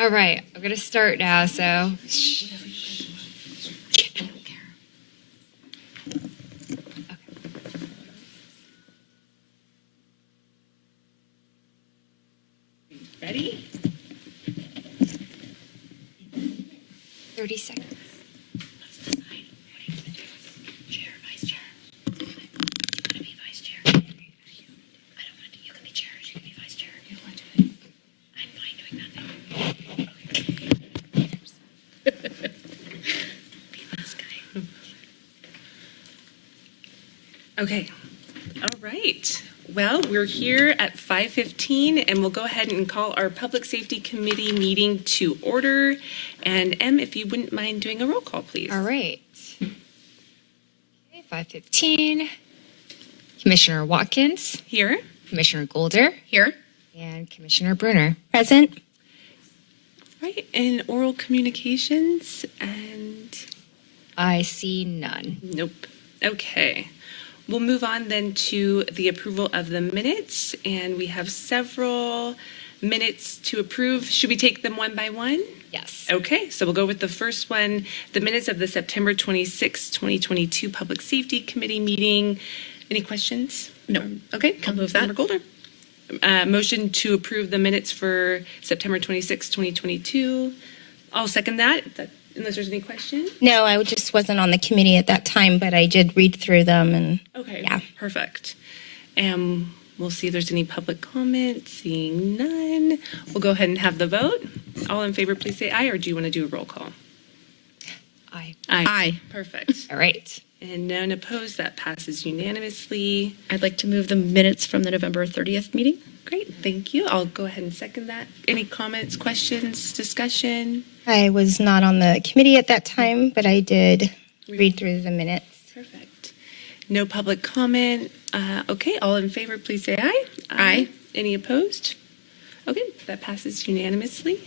All right, I'm going to start now, so. Ready? 30 seconds. Let's decide. What are you going to do? Chair, vice chair. I'm going to be vice chair. I don't want to. You can be chair. You can be vice chair. You don't want to do it. I'm fine doing nothing. Be last guy. Okay. All right. Well, we're here at 5:15, and we'll go ahead and call our Public Safety Committee meeting to order. And Em, if you wouldn't mind doing a roll call, please. All right. Okay, 5:15. Commissioner Watkins, Here. Commissioner Golder, Here. and Commissioner Bruner. Present. Right. And oral communications, and I see none. nope. Okay. We'll move on then to the approval of the minutes, and we have several minutes to approve. Should we take them one by one? Yes. Okay, so we'll go with the first one, the minutes of the September 26, 2022 Public Safety Committee meeting. Any questions? No. Okay, I'll move that. Councilmember Golder. Motion to approve the minutes for September 26, 2022. I'll second that, unless there's any questions. No, I just wasn't on the committee at that time, but I did read through them and Okay, yeah. perfect. And we'll see if there's any public comments. Seeing none, we'll go ahead and have the vote. All in favor, please say aye, or do you want to do a roll call? Aye. Aye. Perfect. All right. And none opposed, that passes unanimously. I'd like to move the minutes from the November 30th meeting. Great, thank you. I'll go ahead and second that. Any comments, questions, discussion? I was not on the committee at that time, but I did read through the minutes. Perfect. No public comment. Okay, all in favor, please say aye. Aye. Any opposed? Okay, that passes unanimously.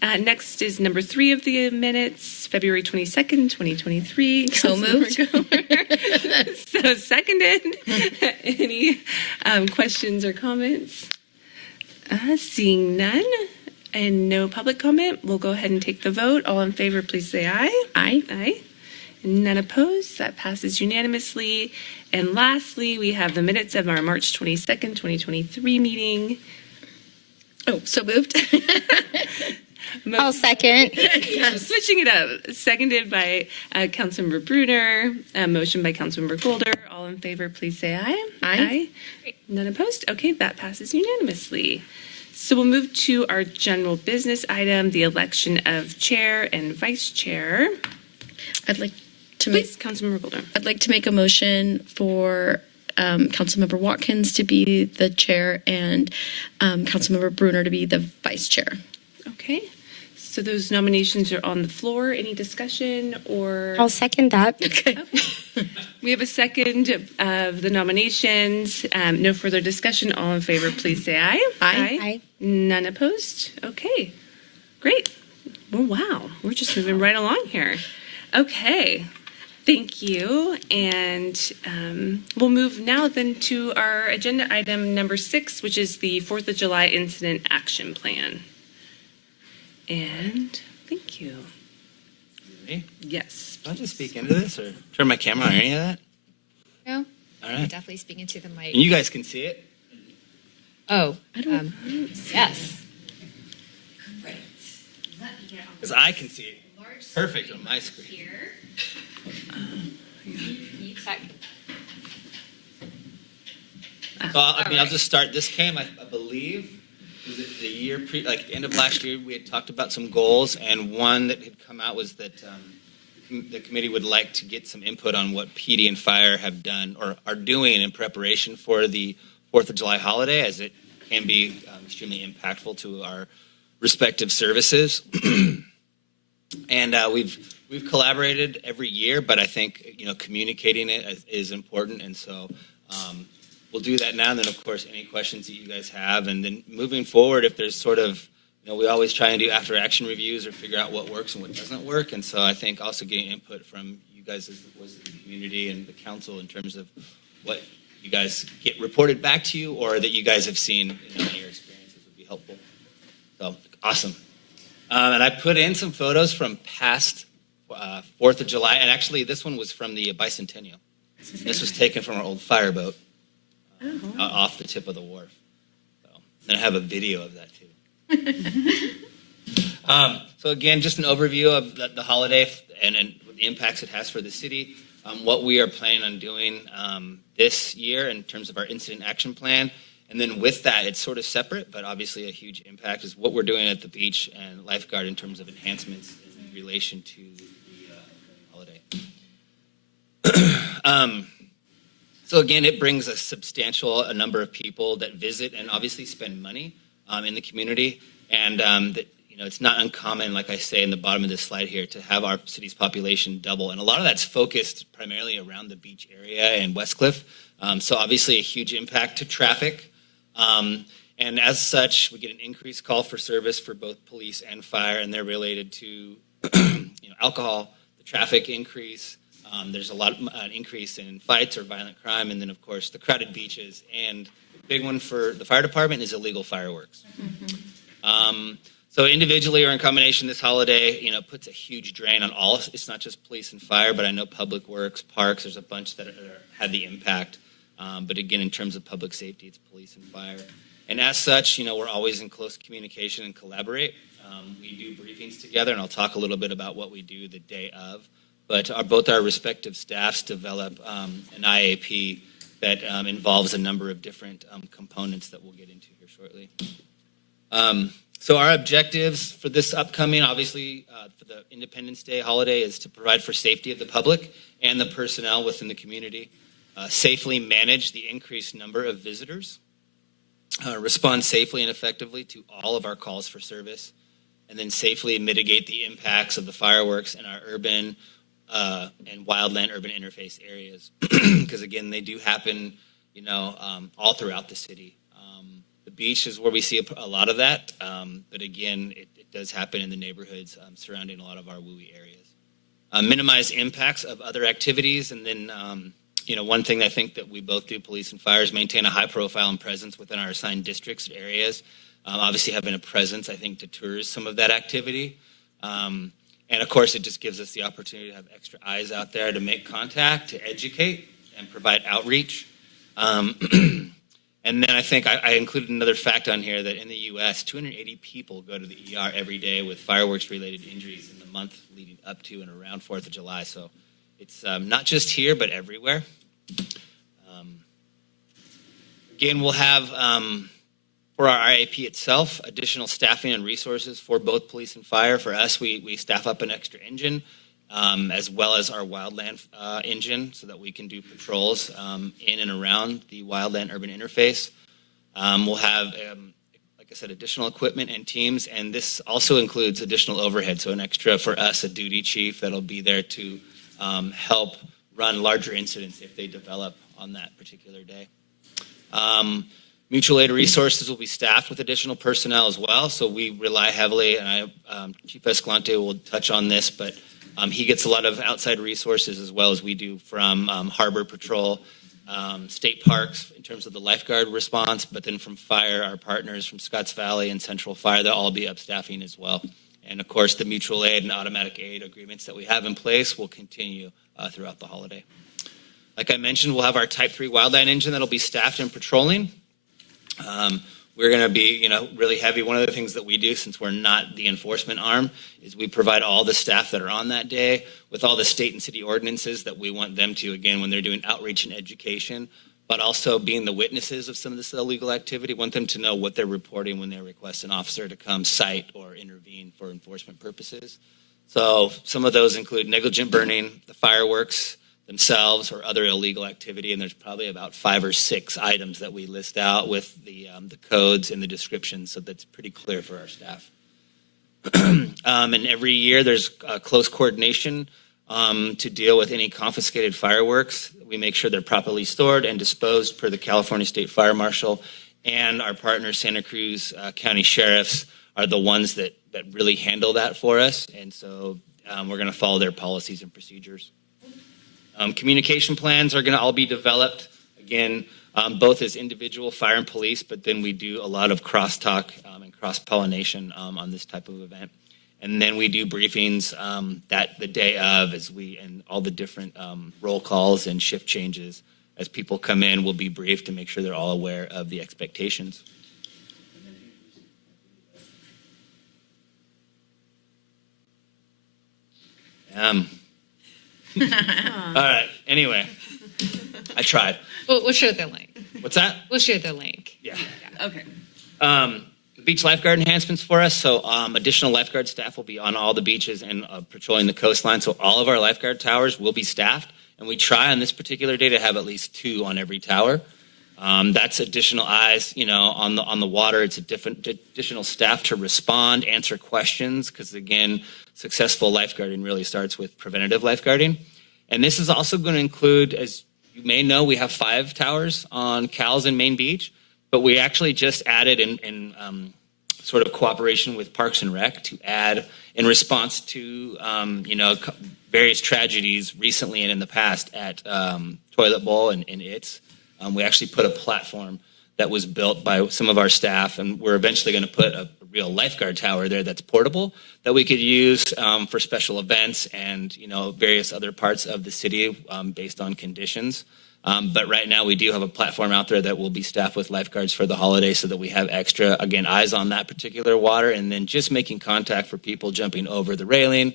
Next is number 3 of the minutes, February 22nd, 2023. So moved. So seconded. Any questions or comments? Seeing none and no public comment, we'll go ahead and take the vote. All in favor, please say aye. Aye. Aye. None opposed. That passes unanimously. And lastly, we have the minutes of our March 22nd, 2023 meeting. Oh, so moved. I'll second. Switching it up. Seconded by Councilmember Bruner. Motion by Councilmember Golder. All in favor, please say aye. Aye. None opposed. Okay, that passes unanimously. So we'll move to our general business item, the election of chair and vice chair. I'd like to make Please, Councilmember Golder. I'd like to make a motion for Councilmember Watkins to be the chair and Councilmember Bruner to be the vice chair. Okay. So those nominations are on the floor. Any discussion or? I'll second that. Okay. We have a second of the nominations. No further discussion. All in favor, please say aye. Aye. Aye. None opposed? Okay. Great. Well, wow. We're just moving right along here. Okay. Thank you. And we'll move now then to our agenda item number 6, which is the 4th of July Incident Action Plan. And thank you. Me? Yes. Do I have to speak into this or turn my camera on or any of that? No? All You're right. definitely speaking to the mic. And you guys can see it? Oh, yes. Because I can see it perfect on my screen. So I'll just start. This came, I believe, was it the year end of last year, we had talked about some goals, and one that had come out was that the committee would like to get some input on what PD and Fire have done or are doing in preparation for the 4th of July holiday, as it can be extremely impactful to our respective services. And we've collaborated every year, but I think communicating it is important, and so we'll do that now. And then, of course, any questions that you guys have, and then moving forward, if there's sort of we always try and do after action reviews or figure out what works and what doesn't work, and so I think also getting input from you guys as the voice of the community and the council in terms of what you guys get reported back to you or that you guys have seen in your experiences would be helpful. So awesome. And I put in some photos from past 4th of July, and actually this one was from the bicentennial. This was taken from our old fireboat off the tip of the wharf. So, and I have a video of that too. So again, just an overview of the holiday and the impacts it has for the city. What we are planning on doing this year in terms of our incident action plan. And then with that, it's sort of separate, but obviously a huge impact is what we're doing at the beach and lifeguard in terms of enhancements in relation to the holiday. So again, it brings a substantial number of people that visit and obviously spend money in the community. And it's not uncommon, like I say in the bottom of this slide here, to have our city's population double. And a lot of that's focused primarily around the beach area and Westcliff. So obviously a huge impact to traffic. And as such, we get an increased call for service for both police and fire, and they're related to alcohol, the traffic increase. There's a lot of an increase in fights or violent crime, and then of course the crowded beaches. And the big one for the fire department is illegal fireworks. So individually or in combination, this holiday, puts a huge drain on all. It's not just police and fire, but I know public works, parks. There's a bunch that had the impact. But again, in terms of public safety, it's police and fire. And as such, we're always in close communication and collaborate. We do briefings together, and I'll talk a little bit about what we do the day of. But both our respective staffs develop an IAP that involves a number of different components that we'll get into here shortly. So our objectives for this upcoming, obviously, for the Independence Day holiday is to provide for safety of the public and the personnel within the community, safely manage the increased number of visitors, respond safely and effectively to all of our calls for service, and then safely mitigate the impacts of the fireworks in our urban and wildland urban interface areas. Because again, they do happen, all throughout the city. The beach is where we see a lot of that, but again, it does happen in the neighborhoods surrounding a lot of our WUI areas. Minimize impacts of other activities, and then one thing I think that we both do, police and fire, is maintain a high profile and presence within our assigned districts and areas. Obviously, having a presence, I think, deters some of that activity. And of course, it just gives us the opportunity to have extra eyes out there to make contact, to educate, and provide outreach. And then I think I included another fact on here that in the U.S., 280 people go to the ER every day with fireworks-related injuries in the month leading up to and around 4th of July. So it's not just here, but everywhere. Again, we'll have, for our IAP itself, additional staffing and resources for both police and fire. For us, we staff up an extra engine, as well as our wildland engine, so that we can do patrols in and around the wildland urban interface. We'll have, like I said, additional equipment and teams, and this also includes additional overhead. So an extra, for us, a duty chief that'll be there to help run larger incidents if they develop on that particular day. Mutual aid resources will be staffed with additional personnel as well. So we rely heavily, and Chief Escalante will touch on this, but he gets a lot of outside resources as well as we do from Harbor Patrol, state parks in terms of the lifeguard response, but then from fire, our partners from Scotts Valley and Central Fire, they'll all be upstaffing as well. And of course, the mutual aid and automatic aid agreements that we have in place will continue throughout the holiday. Like I mentioned, we'll have our Type 3 wildland engine that'll be staffed and patrolling. We're going to be, really heavy. One of the things that we do, since we're not the enforcement arm, is we provide all the staff that are on that day with all the state and city ordinances that we want them to, again, when they're doing outreach and education, but also being the witnesses of some of this illegal activity, want them to know what they're reporting when they request an officer to come cite or intervene for enforcement purposes. So some of those include negligent burning, the fireworks themselves, or other illegal activity, and there's probably about 5 or 6 items that we list out with the codes and the descriptions, so that's pretty clear for our staff. And every year there's close coordination to deal with any confiscated fireworks. We make sure they're properly stored and disposed per the California State Fire Marshal, and our partner Santa Cruz County Sheriffs are the ones that really handle that for us, and so we're going to follow their policies and procedures. Communication plans are going to all be developed, again, both as individual fire and police, but then we do a lot of crosstalk and cross-pollination on this type of event. And then we do briefings that the day of and all the different roll calls and shift changes. As people come in, we'll be briefed to make sure they're all aware of the expectations. All right. Anyway, I tried. We'll share the link. What's that? We'll share the link. Yeah. Okay. Beach lifeguard enhancements for us. So additional lifeguard staff will be on all the beaches and patrolling the coastline. So all of our lifeguard towers will be staffed. And we try on this particular day to have at least 2 on every tower. That's additional eyes, on the water. It's additional staff to respond, answer questions, because again, successful lifeguarding really starts with preventative lifeguarding. And this is also going to include, as you may know, we have 5 towers on Cowles and Main Beach, but we actually just added in sort of cooperation with Parks and Rec to add in response to various tragedies recently and in the past at Toilet Bowl and ITS. We actually put a platform that was built by some of our staff, and we're eventually going to put a real lifeguard tower there that's portable that we could use for special events and various other parts of the city based on conditions. But right now we do have a platform out there that will be staffed with lifeguards for the holiday so that we have extra, again, eyes on that particular water, and then just making contact for people jumping over the railing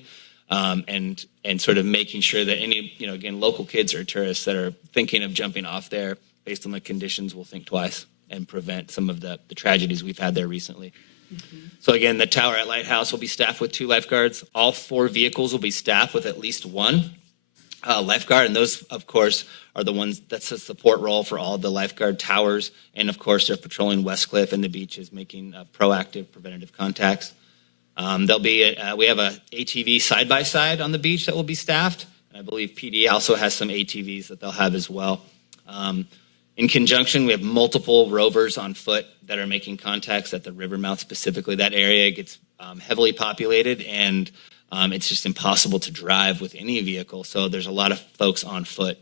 and sort of making sure that any, again, local kids or tourists that are thinking of jumping off there based on the conditions will think twice and prevent some of the tragedies we've had there recently. Mm-hmm. So again, the tower at Lighthouse will be staffed with 2 lifeguards. All 4 vehicles will be staffed with at least 1 lifeguard, and those, of course, are the ones that's a support role for all the lifeguard towers, and of course, they're patrolling Westcliff and the beaches, making proactive preventative contacts. There'll be we have a ATV side by side on the beach that will be staffed, and I believe PD also has some ATVs that they'll have as well. In conjunction, we have multiple rovers on foot that are making contacts at the river mouth specifically. That area gets heavily populated, and it's just impossible to drive with any vehicle. So there's a lot of folks on foot.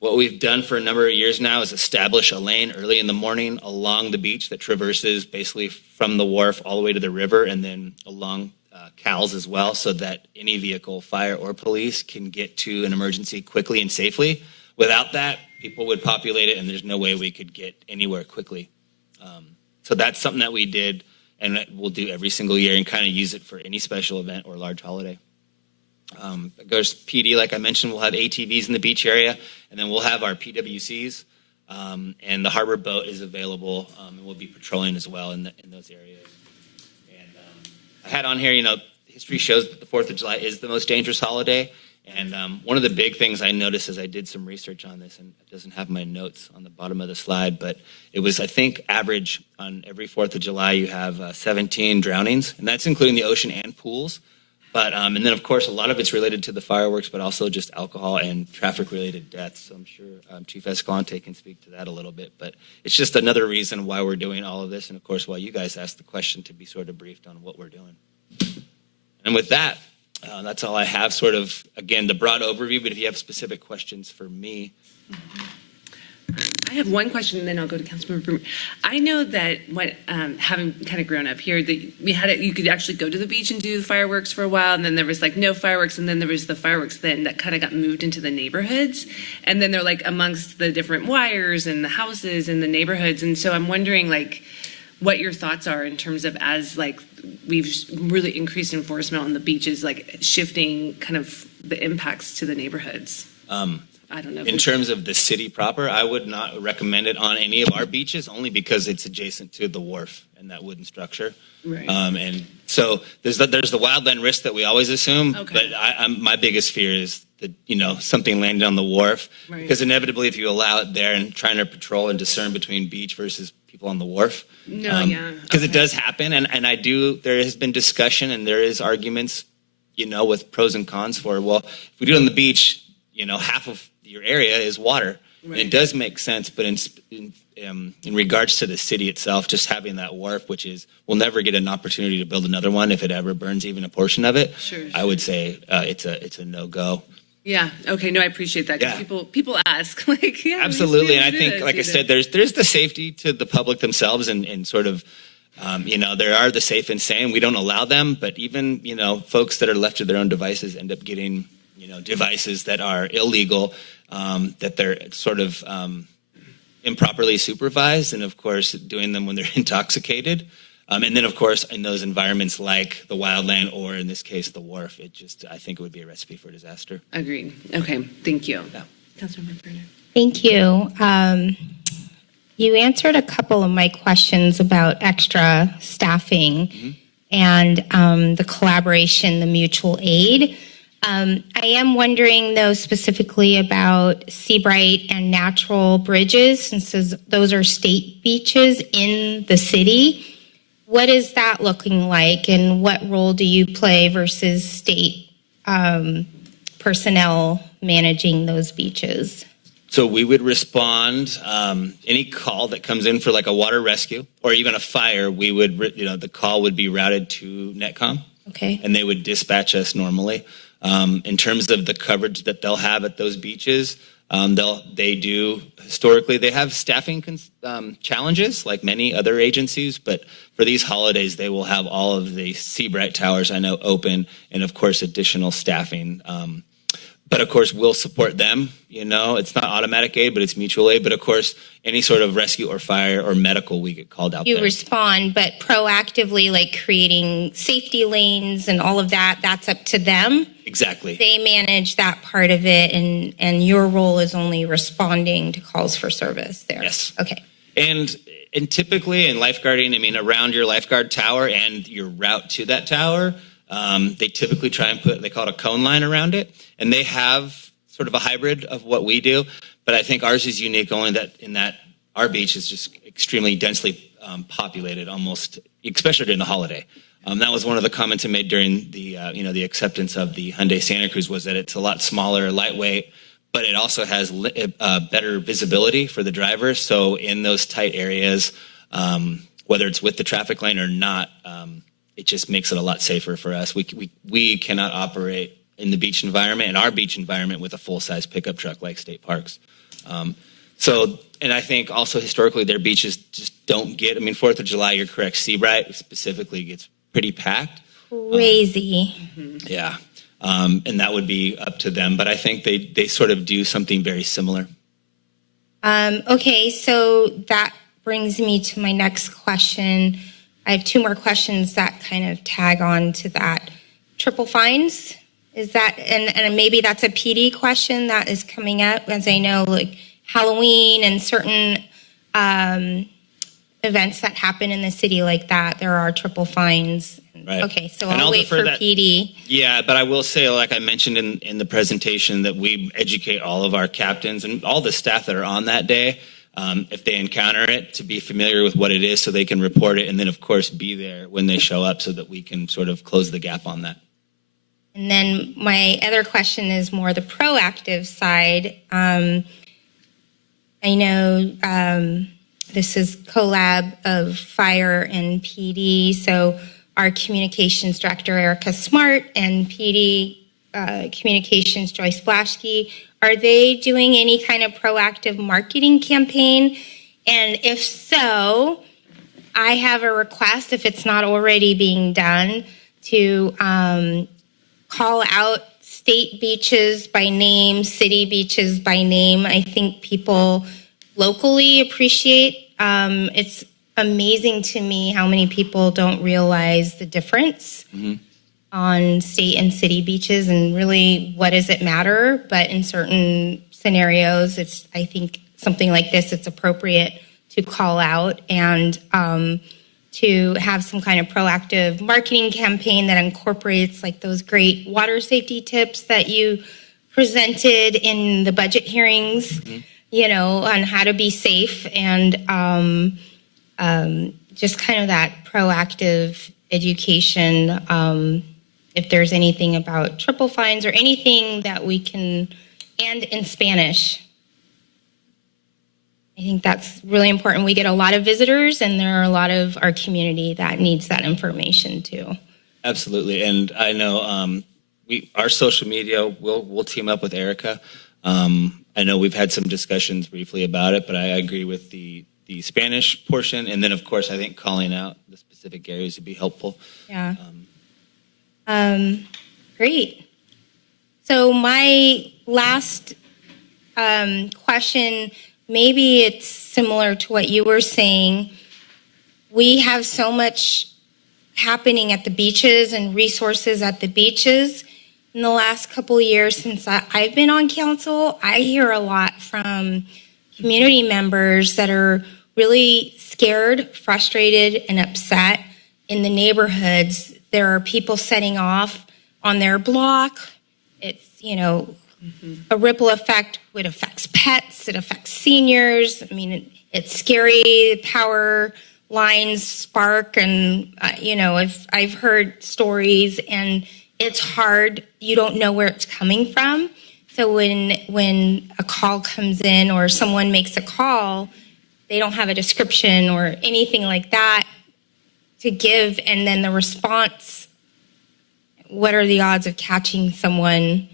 What we've done for a number of years now is establish a lane early in the morning along the beach that traverses basically from the wharf all the way to the river and then along Cowles as well, so that any vehicle, fire or police, can get to an emergency quickly and safely. Without that, people would populate it, and there's no way we could get anywhere quickly. So that's something that we did, and we'll do every single year and kind of use it for any special event or large holiday. It goes PD, like I mentioned, we'll have ATVs in the beach area, and then we'll have our PWCs, and the harbor boat is available, and we'll be patrolling as well in those areas. And I had on here, history shows that the 4th of July is the most dangerous holiday. And one of the big things I noticed as I did some research on this, and it doesn't have my notes on the bottom of the slide, but it was, I think, average on every 4th of July, you have 17 drownings, and that's including the ocean and pools. But and then, of course, a lot of it's related to the fireworks, but also just alcohol and traffic-related deaths. So I'm sure Chief Escalante can speak to that a little bit. But it's just another reason why we're doing all of this, and, of course, why you guys asked the question to be sort of briefed on what we're doing. And with that, that's all I have, sort of, again, the broad overview, but if you have specific questions for me. I have one question, and then I'll go to Councilmember Brewer. I know that having kind of grown up here, that you could actually go to the beach and do the fireworks for a while, and then there was no fireworks, and then there was the fireworks then that kind of got moved into the neighborhoods, and then they're amongst the different wires and the houses and the neighborhoods, and so I'm wondering what your thoughts are in terms of as we've really increased enforcement on the beaches, shifting kind of the impacts to the neighborhoods. I don't know. In terms of the city proper, I would not recommend it on any of our beaches, only because it's adjacent to the wharf and that wooden structure. Right. And so there's the wildland risk that we always assume, okay. But my biggest fear is that something landed on the wharf, right. Because inevitably, if you allow it there and trying to patrol and discern between beach versus people on the wharf, because it does happen, and there has been discussion and there is arguments, with pros and cons for, well, if we do it on the beach, half of your area is water. Right. It does make sense, but in regards to the city itself, just having that wharf, we'll never get an opportunity to build another one if it ever burns even a portion of it. Sure. I would say it's a no-go. Yeah. Okay. No, I appreciate that, because people ask, Absolutely, and I think, like I said, there's the safety to the public themselves and sort of There are the safe and sane. We don't allow them, but even, folks that are left to their own devices end up getting, devices that are illegal, that they're sort of improperly supervised, and of course doing them when they're intoxicated. And then, of course, in those environments like the wildland or, in this case, the wharf, I think it would be a recipe for disaster. Agreed. Okay, thank you. Yeah. Councilmember Bruner. Thank you. You answered a couple of my questions about extra staffing and the collaboration, the mutual aid. I am wondering, though, specifically about Seabright and Natural Bridges, since those are state beaches in the city. What is that looking like, and what role do you play versus state personnel managing those beaches? So we would respond, any call that comes in for like a water rescue or even a fire, we would, the call would be routed to Netcom. Okay. And they would dispatch us normally. In terms of the coverage that they'll have at those beaches, they have staffing challenges like many other agencies, but for these holidays, they will have all of the Seabright towers, I know, open, and of course, additional staffing. But of course, we'll support them. It's not automatic aid, but it's mutual aid. But of course, any sort of rescue or fire or medical, we get called out. You there. respond, but proactively, like creating safety lanes and all of that, that's up to them. Exactly. They manage that part of it, and your role is only responding to calls for service there. Yes. Okay. And typically in lifeguarding, around your lifeguard tower and your route to that tower, they typically try and they call it a cone line around it. And they have sort of a hybrid of what we do. But I think ours is unique only that our beach is just extremely densely populated, almost, especially during the holiday. That was one of the comments I made during the acceptance of the Hyundai Santa Cruz, was that it's a lot smaller, lightweight, but it also has better visibility for the driver. So in those tight areas, whether it's with the traffic lane or not, it just makes it a lot safer for us. We cannot operate in the beach environment, in our beach environment, with a full-size pickup truck like state parks. And I think also historically their beaches just don't get, 4th of July, you're correct, Seabright specifically gets pretty packed. Crazy. Yeah. And that would be up to them. But I think they sort of do something very similar. Okay, so that brings me to my next question. I have two more questions that kind of tag on to that. Triple fines, is that, and maybe that's a PD question that is coming up, as I know, like Halloween and certain events that happen in the city like that, there are triple fines. Right. Okay, so And I'll wait for that, PD. Yeah, but I will say, like I mentioned in the presentation, that we educate all of our captains and all the staff that are on that day, if they encounter it, to be familiar with what it is so they can report it, and then, of course, be there when they show up so that we can sort of close the gap on that. And then my other question is more the proactive side. I know this is collab of fire and PD, so our communications director, Erica Smart, and PD communications, Joyce Blaschke, are they doing any kind of proactive marketing campaign? And if so, I have a request, if it's not already being done, to call out state beaches by name, city beaches by name. I think people locally appreciate. It's amazing to me how many people don't realize the difference on state and city beaches, and really, what does it matter? But in certain scenarios, I think something like this, it's appropriate to call out and to have some kind of proactive marketing campaign that incorporates like those great water safety tips that you presented in the budget hearings, on how to be safe, and just kind of that proactive education. If there's anything about triple fines or anything that we can, and in Spanish. I think that's really important. We get a lot of visitors, and there are a lot of our community that needs that information too. Absolutely, and I know our social media, we'll team up with Erica. I know we've had some discussions briefly about it, but I agree with the the Spanish portion, and then of course I think calling out the specific areas would be helpful. Yeah. Great. So my last question, maybe it's similar to what you were saying. We have so much happening at the beaches and resources at the beaches. In the last couple of years since I've been on council, I hear a lot from community members that are really scared, frustrated, and upset in the neighborhoods. There are people setting off on their block. It's, a ripple effect. It affects pets. It affects seniors. I mean, it's scary. Power lines spark, and I've heard stories, and it's hard. You don't know where it's coming from. So when a call comes in or someone makes a call, they don't have a description or anything like that to give, and then the response, what are the odds of catching someone?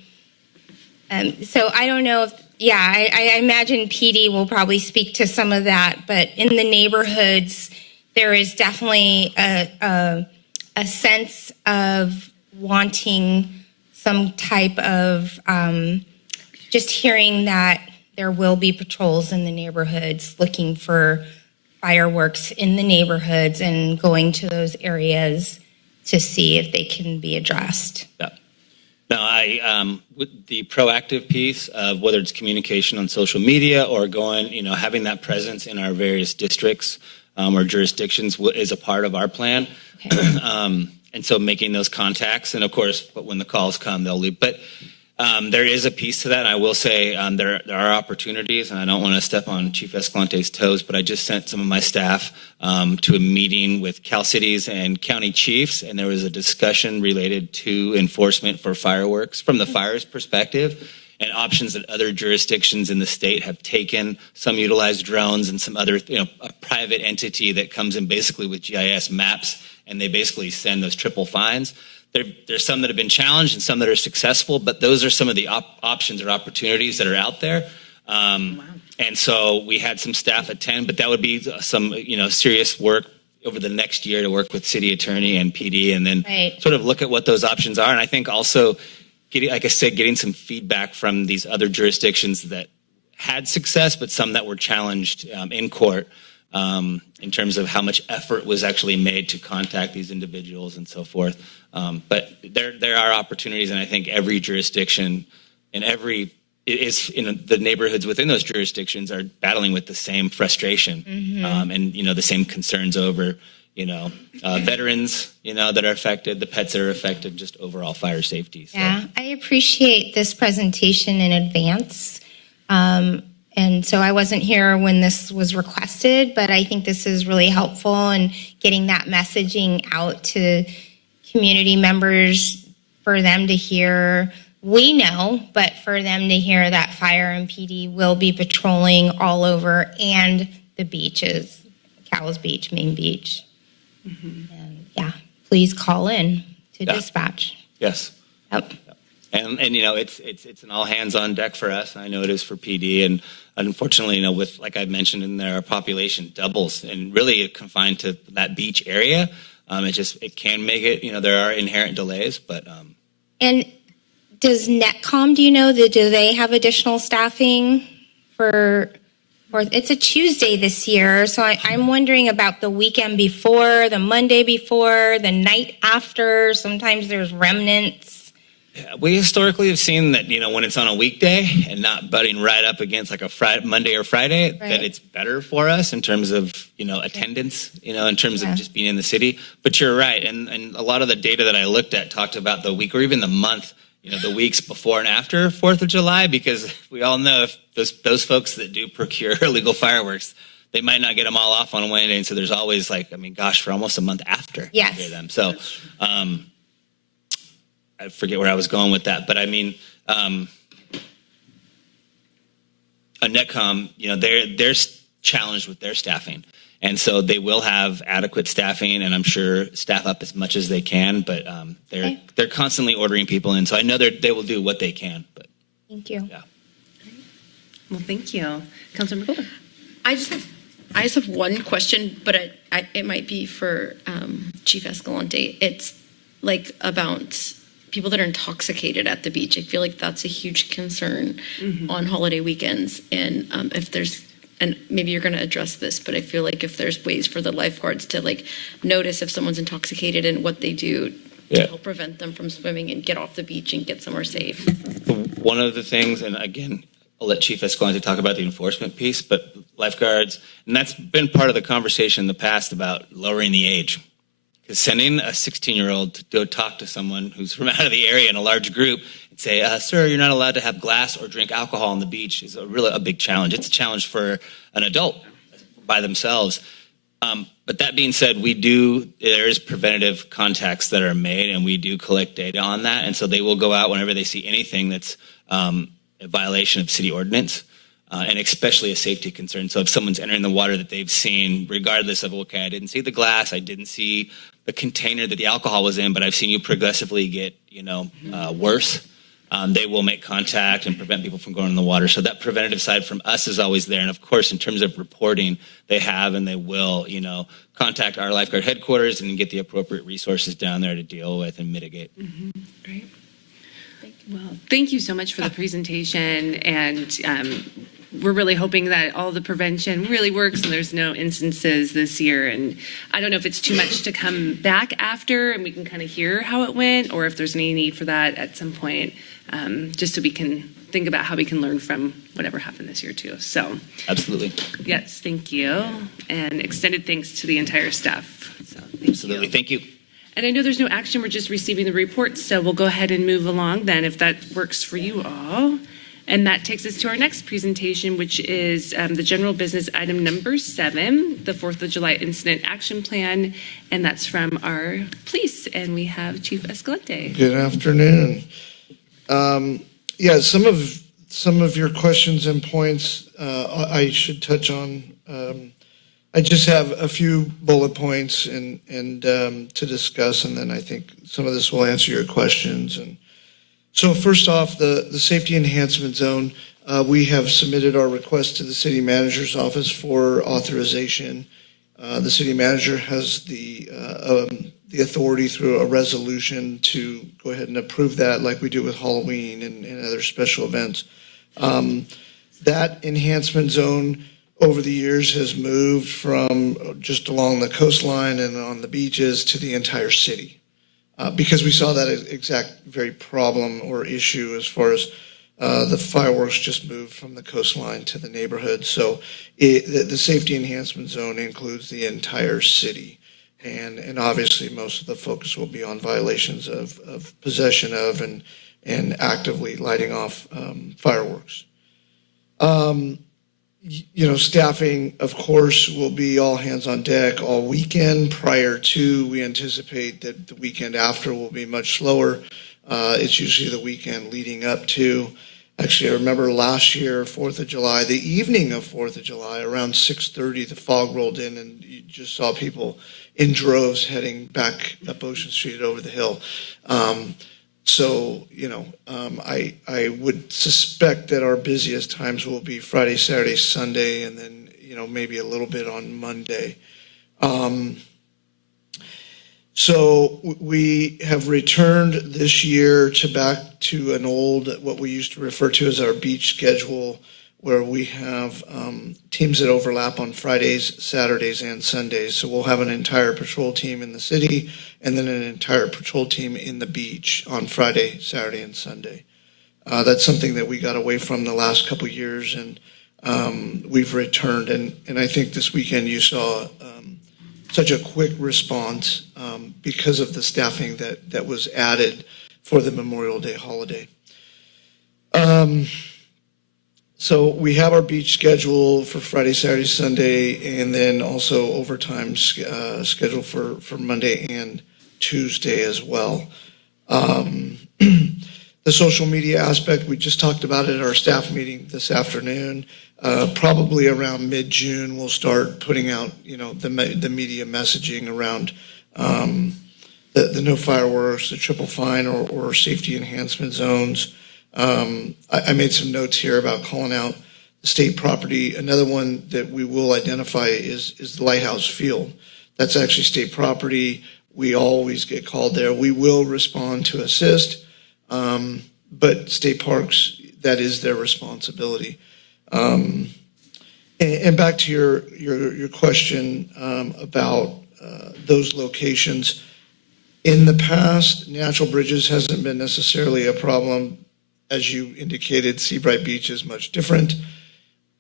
So I don't know if, I imagine PD will probably speak to some of that, but in the neighborhoods, there is definitely a sense of wanting some type of just hearing that there will be patrols in the neighborhoods looking for fireworks in the neighborhoods and going to those areas to see if they can be addressed. Yeah. No, with the proactive piece of whether it's communication on social media or going, having that presence in our various districts or jurisdictions is a part of our plan. Okay. And so making those contacts, and of course, but when the calls come, they'll leave. But there is a piece to that. And I will say there are opportunities, and I don't want to step on Chief Escalante's toes, but I just sent some of my staff to a meeting with Cal Cities and county chiefs, and there was a discussion related to enforcement for fireworks from the fire's perspective and options that other jurisdictions in the state have taken. Some utilize drones, and some other, a private entity that comes in basically with GIS maps, and they basically send those triple fines. There's some that have been challenged and some that are successful, but those are some of the options or opportunities that are out there. And so we had some staff attend, but that would be some, serious work over the next year to work with city attorney and PD, and then sort of look at what those options are. And I think also, getting some feedback from these other jurisdictions that had success, but some that were challenged in court. In terms of how much effort was actually made to contact these individuals and so forth. But there are opportunities, and I think every jurisdiction and the neighborhoods within those jurisdictions are battling with the same frustration and the same concerns over veterans that are affected, the pets that are affected, just overall fire safety. So. Yeah, I appreciate this presentation in advance. And so I wasn't here when this was requested, but I think this is really helpful in getting that messaging out to community members for them to hear. We know, but for them to hear that fire and PD will be patrolling all over, and the beaches, Cowles Beach, Main Beach. And please call in to dispatch. Yes. Yep. And it's an all hands on deck for us. I know it is for PD, and unfortunately, with, like I mentioned in there, our population doubles and really confined to that beach area. It can make it. There are inherent delays, but. And does Netcom? Do they have additional staffing for? Or it's a Tuesday this year, so I'm wondering about the weekend before, the Monday before, the night after. Sometimes there's remnants. We historically have seen that, when it's on a weekday and not butting right up against like a Monday or Friday, that it's better for us in terms of, attendance, in terms of just being in the city. But you're right. And a lot of the data that I looked at talked about the week or even the month, the weeks before and after 4th of July, because we all know if those folks that do procure illegal fireworks, they might not get them all off on Wednesday. And so there's always for almost a month after you hear them. So, I forget where I was going with that, but I mean, a Netcom, they're challenged with their staffing, and so they will have adequate staffing, and I'm sure staff up as much as they can. But they're constantly ordering people in, so I know they will do what they can. But thank you. Yeah. Well, thank you, Councilmember Golden. I just have I just have one question, but it might be for Chief Escalante. It's like about people that are intoxicated at the beach. I feel like that's a huge concern on holiday weekends. And if there's, and maybe you're going to address this, but I feel like if there's ways for the lifeguards to like notice if someone's intoxicated and what they do to help prevent them from swimming and get off the beach and get somewhere safe. One of the things, and again, I'll let Chief Escalante talk about the enforcement piece, but lifeguards, and that's been part of the conversation in the past about lowering the age. Because sending a 16-year-old to go talk to someone who's from out of the area in a large group and say, sir, you're not allowed to have glass or drink alcohol on the beach is a big challenge. It's a challenge for an adult by themselves. But that being said, there is preventative contacts that are made, and we do collect data on that. And so they will go out whenever they see anything that's a violation of city ordinance. And especially a safety concern. So if someone's entering the water that they've seen, regardless of, okay, I didn't see the glass, I didn't see the container that the alcohol was in, but I've seen you progressively get, worse, they will make contact and prevent people from going in the water. So that preventative side from us is always there. And of course, in terms of reporting, they have and they will, contact our lifeguard headquarters and get the appropriate resources down there to deal with and mitigate. Great. Well, thank you so much for the presentation, and we're really hoping that all the prevention really works and there's no instances this year. And I don't know if it's too much to come back after and we can kind of hear how it went, or if there's any need for that at some point, just so we can think about how we can learn from whatever happened this year too. So Absolutely. yes, thank you, and extended thanks to the entire staff. So Absolutely. Thank you. And I know there's no action, we're just receiving the reports, so we'll go ahead and move along then if that works for you all. And that takes us to our next presentation, which is the general business item number 7, the 4th of July Incident Action Plan, and that's from our police, and we have Chief Escalante. Good afternoon. Some of your questions and points I should touch on. I just have a few bullet points and to discuss, and then I think some of this will answer your questions. And so first off, the safety enhancement zone, we have submitted our request to the city manager's office for authorization. The city manager has the authority through a resolution to go ahead and approve that, like we do with Halloween and other special events. That enhancement zone over the years has moved from just along the coastline and on the beaches to the entire city. Because we saw that exact very problem or issue as far as the fireworks just moved from the coastline to the neighborhood. So the safety enhancement zone includes the entire city. And obviously most of the focus will be on violations of possession of and actively lighting off fireworks. Staffing, of course, will be all hands on deck all weekend prior to. We anticipate that the weekend after will be much slower. It's usually the weekend leading up to. Actually, I remember last year, 4th of July, the evening of 4th of July, around 6:30, the fog rolled in and you just saw people in droves heading back up Ocean Street over the hill. I would suspect that our busiest times will be Friday, Saturday, Sunday, and then, maybe a little bit on Monday. So we have returned this year back to an old, what we used to refer to as our beach schedule, where we have teams that overlap on Fridays, Saturdays, and Sundays. So we'll have an entire patrol team in the city and then an entire patrol team in the beach on Friday, Saturday, and Sunday. That's something that we got away from the last couple of years, and we've returned. And I think this weekend you saw such a quick response because of the staffing that was added for the Memorial Day holiday. So we have our beach schedule for Friday, Saturday, Sunday, and then also overtime scheduled for Monday and Tuesday as well. The social media aspect, we just talked about it at our staff meeting this afternoon. Probably around mid-June, we'll start putting out, the media messaging around the no fireworks, the triple fine, or safety enhancement zones. I made some notes here about calling out state property. Another one that we will identify is the Lighthouse Field. That's actually state property. We always get called there. We will respond to assist, but state parks, that is their responsibility. And back to your question about those locations. In the past, natural bridges hasn't been necessarily a problem. As you indicated, Seabright Beach is much different.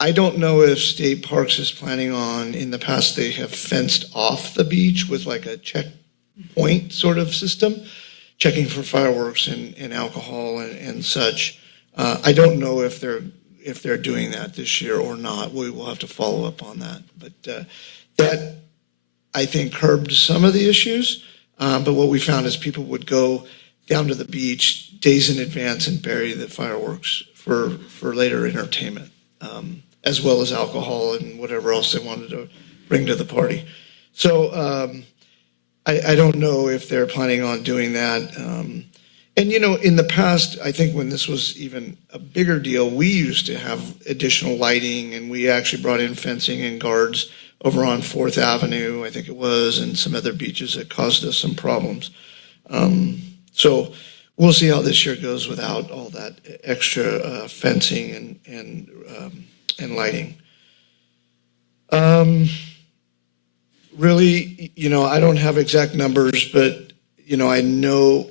I don't know if state parks is planning on, in the past, they have fenced off the beach with like a checkpoint sort of system, checking for fireworks and alcohol and such. I don't know if they're doing that this year or not. We will have to follow up on that. But that, I think, curbed some of the issues. But what we found is people would go down to the beach days in advance and bury the fireworks for later entertainment, as well as alcohol and whatever else they wanted to bring to the party. So I don't know if they're planning on doing that. And, you know, in the past, I think when this was even a bigger deal, we used to have additional lighting, and we actually brought in fencing and guards over on 4th Avenue, I think it was, and some other beaches that caused us some problems. So we'll see how this year goes without all that extra fencing and lighting. Really, you know, I don't have exact numbers, but, you know, I know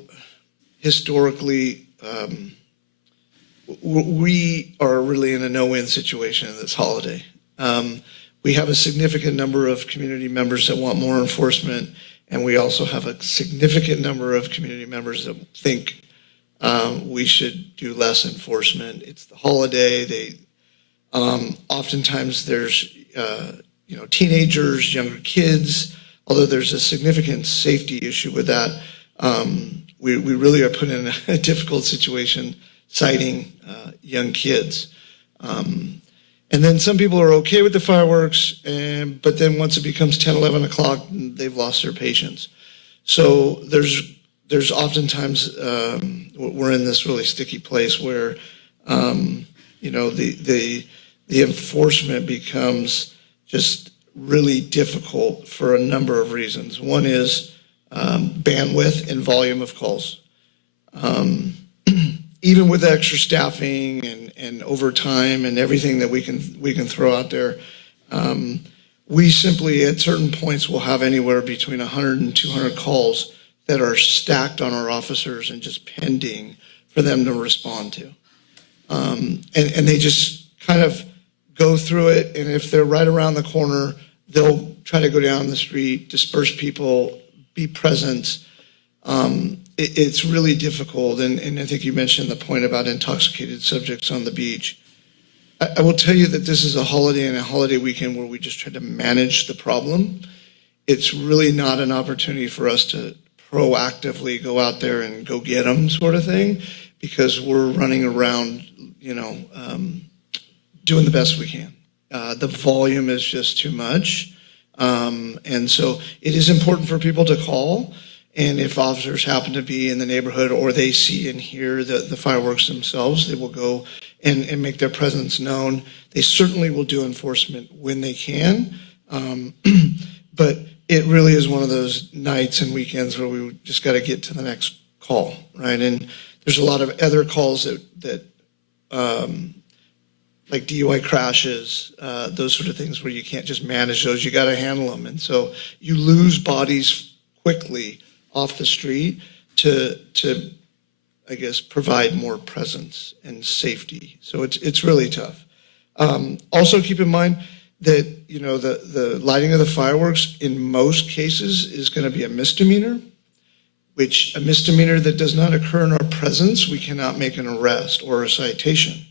historically we are really in a no-win situation in this holiday. We have a significant number of community members that want more enforcement, and we also have a significant number of community members that think we should do less enforcement. It's the holiday. Oftentimes there's you know, teenagers, younger kids. Although there's a significant safety issue with that, we really are put in a difficult situation citing young kids. And then some people are okay with the fireworks, but then once it becomes 10, 11 o'clock, they've lost their patience. So there's oftentimes, we're in this really sticky place where, you know, the enforcement becomes just really difficult for a number of reasons. One is bandwidth and volume of calls. Even with extra staffing and overtime and everything that we can throw out there, we simply at certain points will have anywhere between 100 and 200 calls that are stacked on our officers and just pending for them to respond to. And they just kind of go through it, and if they're right around the corner, they'll try to go down the street, disperse people, be present. It's really difficult, and I think you mentioned the point about intoxicated subjects on the beach. I will tell you that this is a holiday and a holiday weekend where we just try to manage the problem. It's really not an opportunity for us to proactively go out there and go get them sort of thing, because we're running around, you know, doing the best we can. The volume is just too much. And so it is important for people to call. And if officers happen to be in the neighborhood or they see and hear the fireworks themselves, they will go and make their presence known. They certainly will do enforcement when they can. But it really is one of those nights and weekends where we just got to get to the next call, right? And there's a lot of other calls that like DUI crashes, those sort of things where you can't just manage those. You got to handle them. And so you lose bodies quickly off the street to I guess, provide more presence and safety. So it's really tough. Also keep in mind that, you know, the lighting of the fireworks in most cases is going to be a misdemeanor, which a misdemeanor that does not occur in our presence, we cannot make an arrest or a citation.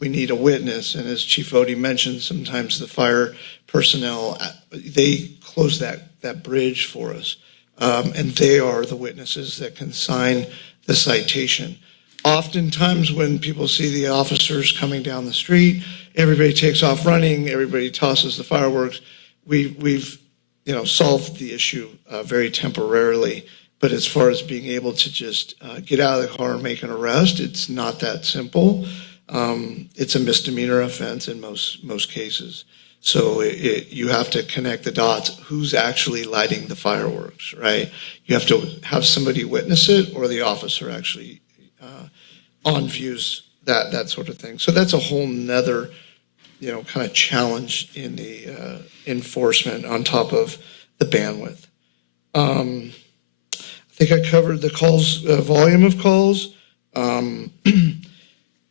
We need a witness. And as Chief Odie mentioned, sometimes the fire personnel, they close that bridge for us. And they are the witnesses that can sign the citation. Oftentimes when people see the officers coming down the street, everybody takes off running, everybody tosses the fireworks. We've you know, solved the issue very temporarily. But as far as being able to just get out of the car and make an arrest, it's not that simple. it's a misdemeanor offense in most cases. So you have to connect the dots. Who's actually lighting the fireworks, right? You have to have somebody witness it, or the officer actually on views that sort of thing. So that's a whole nother, kind of challenge in the enforcement on top of the bandwidth. I think I covered the calls, volume of calls.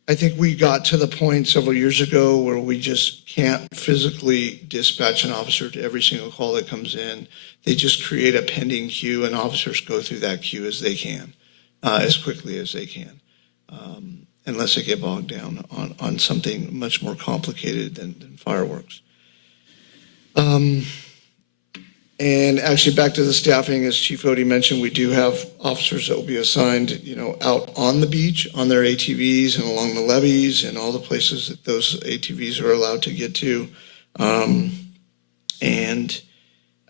I think we got to the point several years ago where we just can't physically dispatch an officer to every single call that comes in. They just create a pending queue, and officers go through that queue as they can, as quickly as they can, unless they get bogged down on something much more complicated than fireworks. And actually, back to the staffing, as Chief Odie mentioned, we do have officers that will be assigned, out on the beach, on their ATVs and along the levees and all the places that those ATVs are allowed to get to. And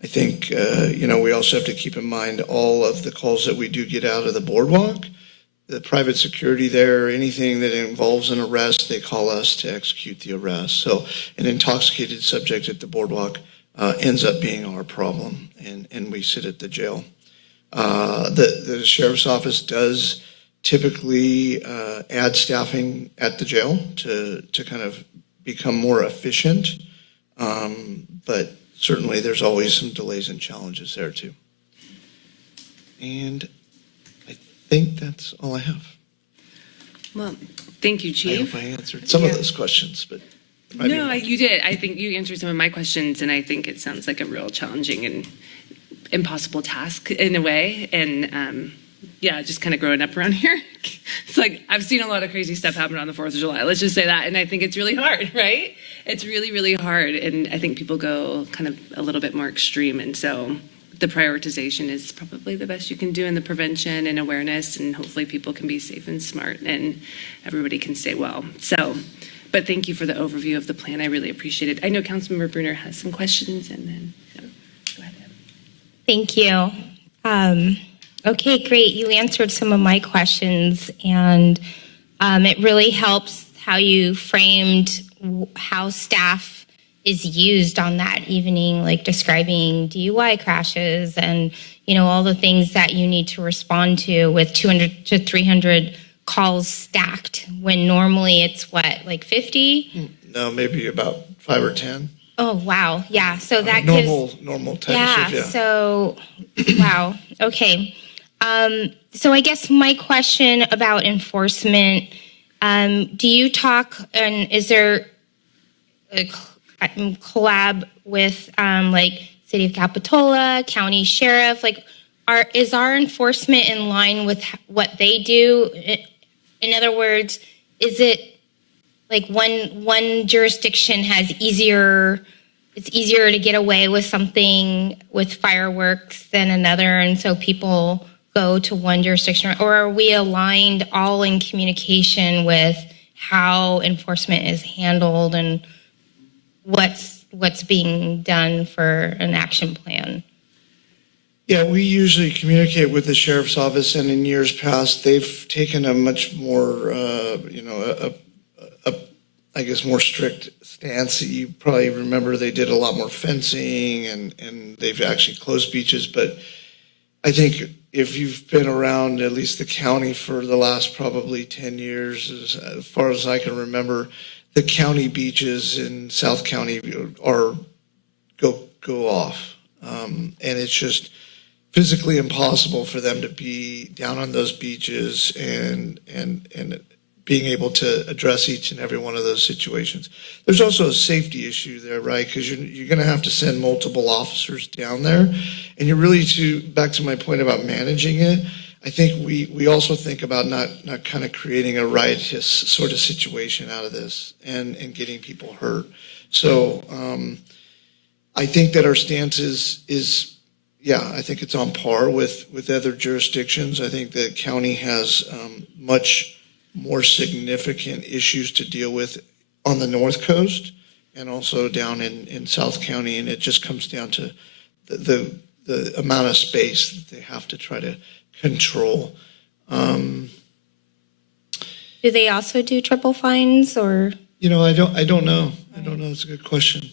I think, we also have to keep in mind all of the calls that we do get out of the boardwalk, the private security there, anything that involves an arrest, they call us to execute the arrest. So an intoxicated subject at the boardwalk ends up being our problem, and we sit at the jail. The sheriff's office does typically add staffing at the jail to kind of become more efficient, but certainly there's always some delays and challenges there too. And I think that's all I have. Well, thank you, I Chief. hope I answered some of those questions, but No, you did. I think you answered some of my questions, and I think it sounds like a real challenging and impossible task in a way. And just kind of growing up around here, it's like I've seen a lot of crazy stuff happen on the 4th of July. Let's just say that. And I think it's really hard, right? It's really, really hard. And I think people go kind of a little bit more extreme. And so the prioritization is probably the best you can do in the prevention and awareness. And hopefully people can be safe and smart and everybody can stay well. But thank you for the overview of the plan. I really appreciate it. I know Councilmember Bruner has some questions, and then go ahead. Thank you. Okay, great. You answered some of my questions, and it really helps how you framed how staff is used on that evening, like describing DUI crashes and, all the things that you need to respond to with 200 to 300 calls stacked, when normally it's like 50? no, maybe about 5 or 10. Oh, wow. Yeah. So that normal type shift, yeah. So, wow. Okay. So I guess my question about enforcement, do you talk, and is there a collab with City of Capitola, County Sheriff? Is our enforcement in line with what they do? In other words, is it like one jurisdiction has it's easier to get away with something with fireworks than another, and so people go to one jurisdiction? Or are we aligned all in communication with how enforcement is handled and what's being done for an action plan? Yeah, we usually communicate with the sheriff's office, and in years past, they've taken a much more, more strict stance. You probably remember they did a lot more fencing, and they've actually closed beaches. But I think if you've been around at least the county for the last probably 10 years, as far as I can remember, the county beaches in South County are go off, and it's just physically impossible for them to be down on those beaches and being able to address each and every one of those situations. There's also a safety issue there, right? Because you're going to have to send multiple officers down there, and you're really back to my point about managing it. I think we also think about not kind of creating a riotous sort of situation out of this and getting people hurt. So I think that our stance is I think it's on par with other jurisdictions. I think the county has much more significant issues to deal with on the North Coast and also down in South County, and it just comes down to the amount of space that they have to try to control. Do they also do triple fines or? You know, I don't know. I don't know. It's a good question.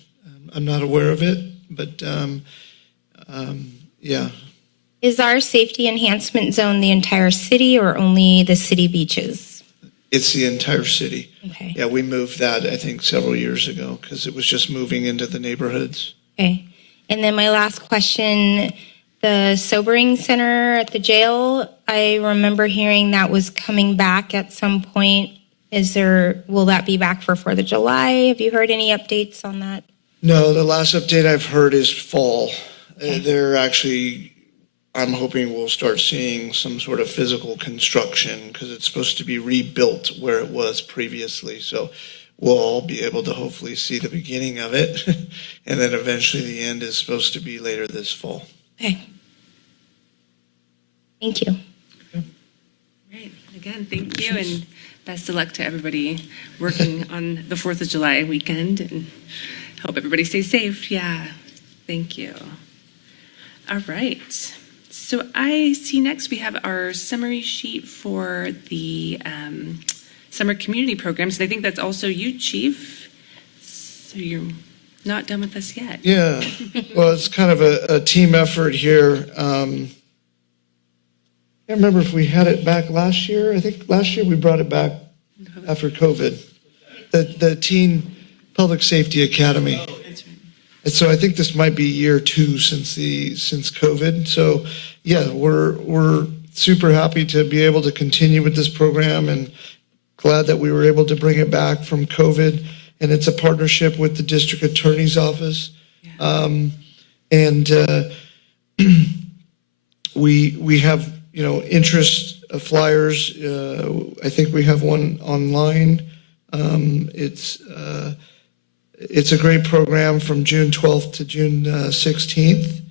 I'm not aware of it, but yeah. Is our safety enhancement zone the entire city or only the city beaches? It's the entire city. Okay. Yeah, we moved that, I think, several years ago because it was just moving into the neighborhoods. Okay. And then my last question, the sobering center at the jail, I remember hearing that was coming back at some point. Will that be back for 4th of July? Have you heard any updates on that? No, the last update I've heard is fall. They're actually, I'm hoping we'll start seeing some sort of physical construction because it's supposed to be rebuilt where it was previously. So we'll all be able to hopefully see the beginning of it. And then eventually the end is supposed to be later this fall. Okay. Thank you. Great. Again, thank you, and best of luck to everybody working on the 4th of July weekend, and hope everybody stays safe. Yeah, thank you. All right. So I see next we have our summary sheet for the summer community programs, and I think that's also you, Chief. So you're not done with us yet. Yeah, well, it's kind of a team effort here. I can't remember if we had it back last year. I think last year we brought it back after COVID. The Teen Public Safety Academy. That's right. And so I think this might be year 2 since COVID. So yeah, we're super happy to be able to continue with this program and glad that we were able to bring it back from COVID. And it's a partnership with the District Attorney's Office. Yeah. We have, you know, interest flyers. I think we have one online. It's a great program from June 12th to June 16th.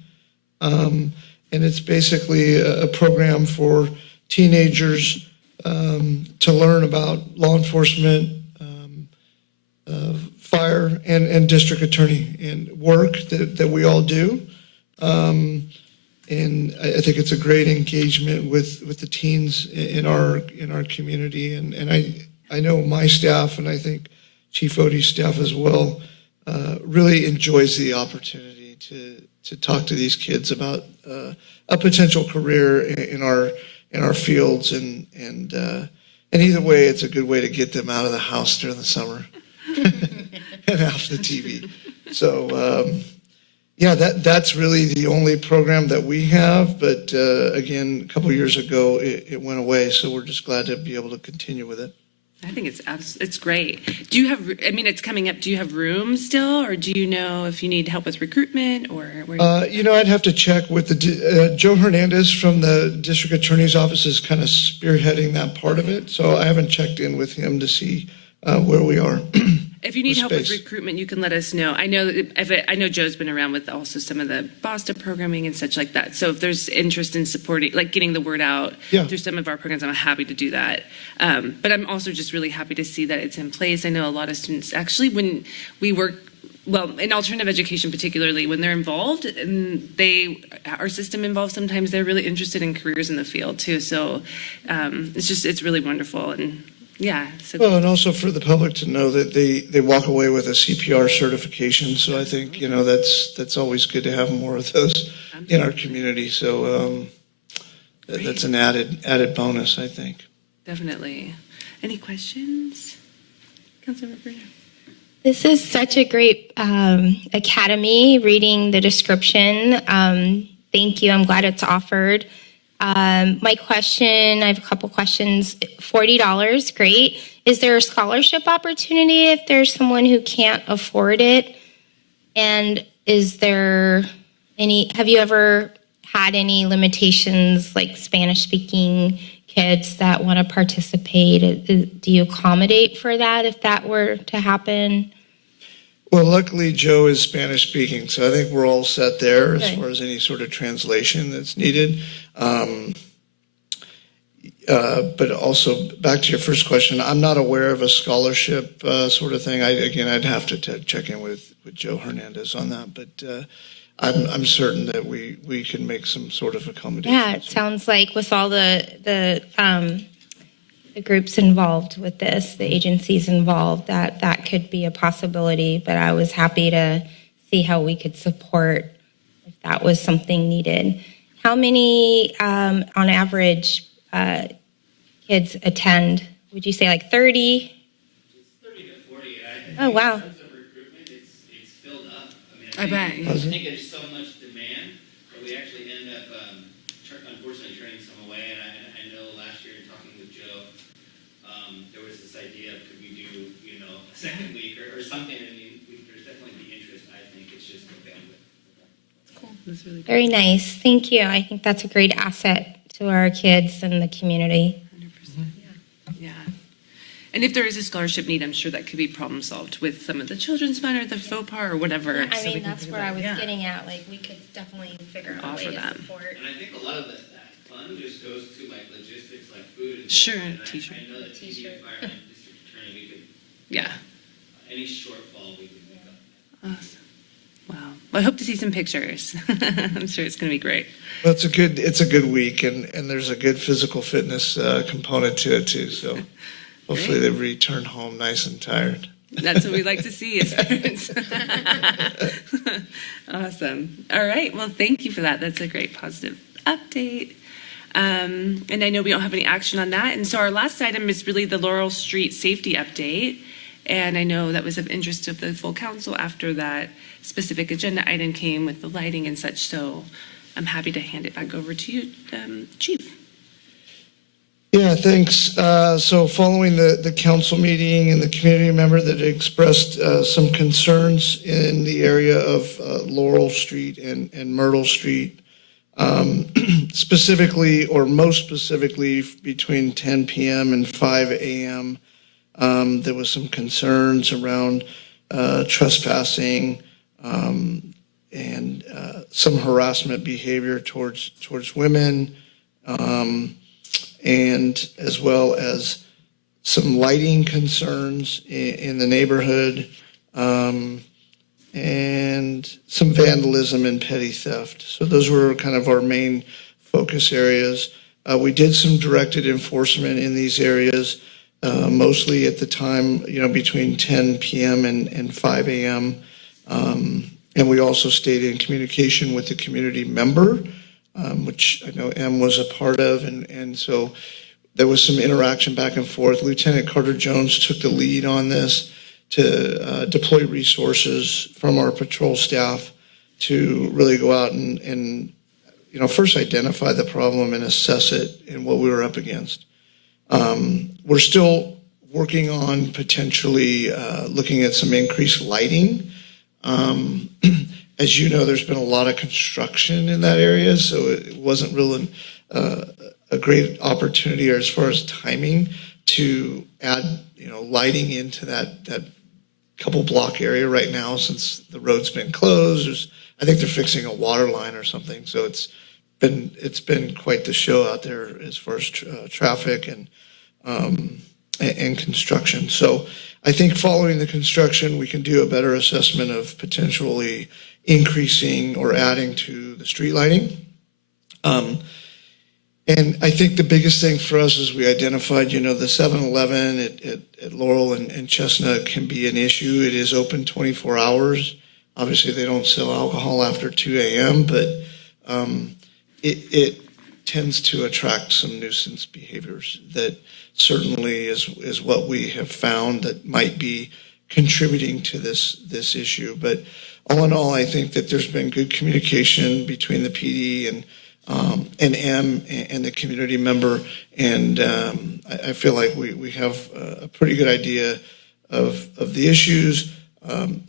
And it's basically a program for teenagers to learn about law enforcement, fire, and district attorney and work that we all do. And I think it's a great engagement with the teens in our community. And I know my staff, and I think Chief Odie's staff as well, really enjoys the opportunity to talk to these kids about a potential career in our fields. And either way, it's a good way to get them out of the house during the summer and off the TV. So, yeah, that's really the only program that we have. But again, a couple of years ago, it went away. So we're just glad to be able to continue with it. I think it's great. Do you have, I mean, it's coming up, do you have room still, or do you know if you need help with recruitment, or where? You know, I'd have to check with Joe Hernandez from the District Attorney's Office is kind of spearheading that part of it. So I haven't checked in with him to see where we are. If you need help with space. recruitment, you can let us know. I know Joe's been around with also some of the Boston programming and such like that. So if there's interest in supporting, like getting the word out through some of our programs, I'm happy to do that. But I'm also just really happy to see that it's in place. I know a lot of students, actually, when we work, well, in alternative education particularly, when they're involved and our system involved, sometimes they're really interested in careers in the field too. So it's really wonderful. And yeah. So. Well, and also for the public to know that they walk away with a CPR certification. So I think, you know, that's always good to have more of those in our community. So that's an added bonus, I think. Definitely. Any questions? Councilmember Bruno. This is such a great academy, reading the description. Thank you. I'm glad it's offered. My question, I have a couple questions. $40, great. Is there a scholarship opportunity if there's someone who can't afford it? And have you ever had any limitations, like Spanish-speaking kids that want to participate? Do you accommodate for that if that were to happen? Well, luckily, Joe is Spanish speaking, so I think we're all set there as far as any sort of translation that's needed. But also, back to your first question, I'm not aware of a scholarship sort of thing. I'd have to check in with Joe Hernandez on that, but I'm certain that we can make some sort of accommodation. Yeah, it sounds like with all the the groups involved with this, the agencies involved, that could be a possibility. But I was happy to see how we could support if that was something needed. How many, on average, kids attend? Would you say like 30? It's 30 to 40. Oh, wow. In terms of recruitment, it's filled up. I bet. I think there's so much demand that we actually end up, unfortunately, turning some away. And I know last year, talking with Joe, there was this idea of could we do, a second week or something. I mean, there's definitely the interest. I think it's just the bandwidth. Cool. That's really Very nice. Thank you. I think that's a great asset to our kids and the community. 100%. Yeah. And if there is a scholarship need, I'm sure that could be problem solved with some of the children's fund or the faux pas or whatever. I So we mean, can that's think where I about- was yeah. getting at. Like, we could definitely figure out a way Offer to them. support. And I think a lot of that fund just goes to like logistics, like food. And Sure, and t-shirt. I know that TD T-shirt. Fire and District Attorney, we could, Yeah. any shortfall we could make up. Awesome. Wow. Well, I hope to see some pictures. I'm sure it's going to be great. Well, it's a good week, and there's a good physical fitness component to it too. So hopefully they return home nice and tired. That's what we like to see as parents. Awesome. All right. Well, thank you for that. That's a great positive update. And I know we don't have any action on that. And so our last item is really the Laurel Street safety update. And I know that was of interest to the full council after that specific agenda item came with the lighting and such. So I'm happy to hand it back over to you, Chief. Yeah, thanks. So following the council meeting and the community member that expressed some concerns in the area of Laurel Street and Myrtle Street, specifically or most specifically between 10 p.m. and 5 a.m., there was some concerns around trespassing and some harassment behavior towards women, and as well as some lighting concerns in the neighborhood, and some vandalism and petty theft. So those were kind of our main focus areas. We did some directed enforcement in these areas, mostly at the time, between 10 p.m. and 5 a.m. And we also stayed in communication with the community member, which I know Em was a part of. And so there was some interaction back and forth. Lieutenant Carter Jones took the lead on this to deploy resources from our patrol staff to really go out and first identify the problem and assess it and what we were up against. We're still working on potentially looking at some increased lighting. As you know, there's been a lot of construction in that area, so it wasn't really a great opportunity as far as timing to add, lighting into that couple block area right now since the road's been closed. I think they're fixing a water line or something, so it's been quite the show out there as far as traffic and construction. So I think following the construction, we can do a better assessment of potentially increasing or adding to the street lighting. And I think the biggest thing for us is we identified, the 7-Eleven at Laurel and Chestnut can be an issue. It is open 24 hours. Obviously, they don't sell alcohol after 2 a.m., but it tends to attract some nuisance behaviors that certainly is what we have found that might be contributing to this issue. But all in all, I think that there's been good communication between the PD and M and the community member, and I feel like we have a pretty good idea of the issues.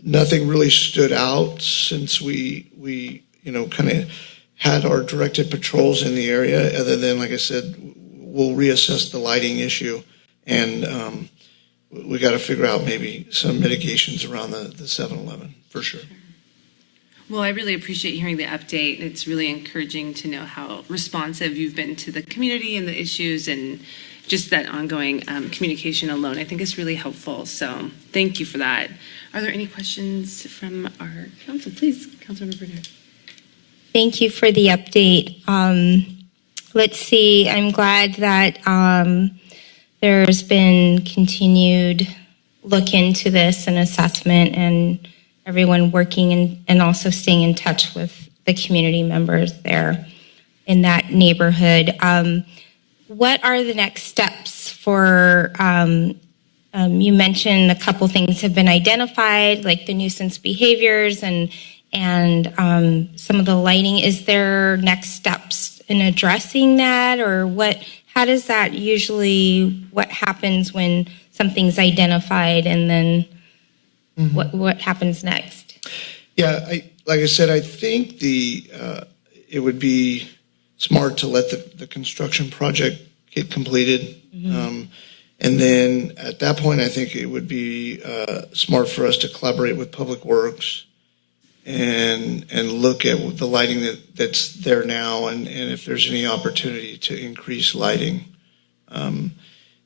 Nothing really stood out since we kind of had our directed patrols in the area, other than, like I said, we'll reassess the lighting issue, and we got to figure out maybe some mitigations around the 7-Eleven for sure. Well, I really appreciate hearing the update. It's really encouraging to know how responsive you've been to the community and the issues, and just that ongoing communication alone, I think is really helpful. So thank you for that. Are there any questions from our council? Please, Councilmember Bernard. Thank you for the update. Let's see, I'm glad that there's been continued look into this and assessment, and everyone working and also staying in touch with the community members there in that neighborhood. What are the next steps for, you mentioned a couple things have been identified, like the nuisance behaviors and some of the lighting. Is there next steps in addressing that, or how does that usually, what happens when something's identified, and then what happens next? Yeah, like I said, I think it would be smart to let the construction project get completed. And then at that point, I think it would be smart for us to collaborate with Public Works and look at the lighting that's there now, and if there's any opportunity to increase lighting.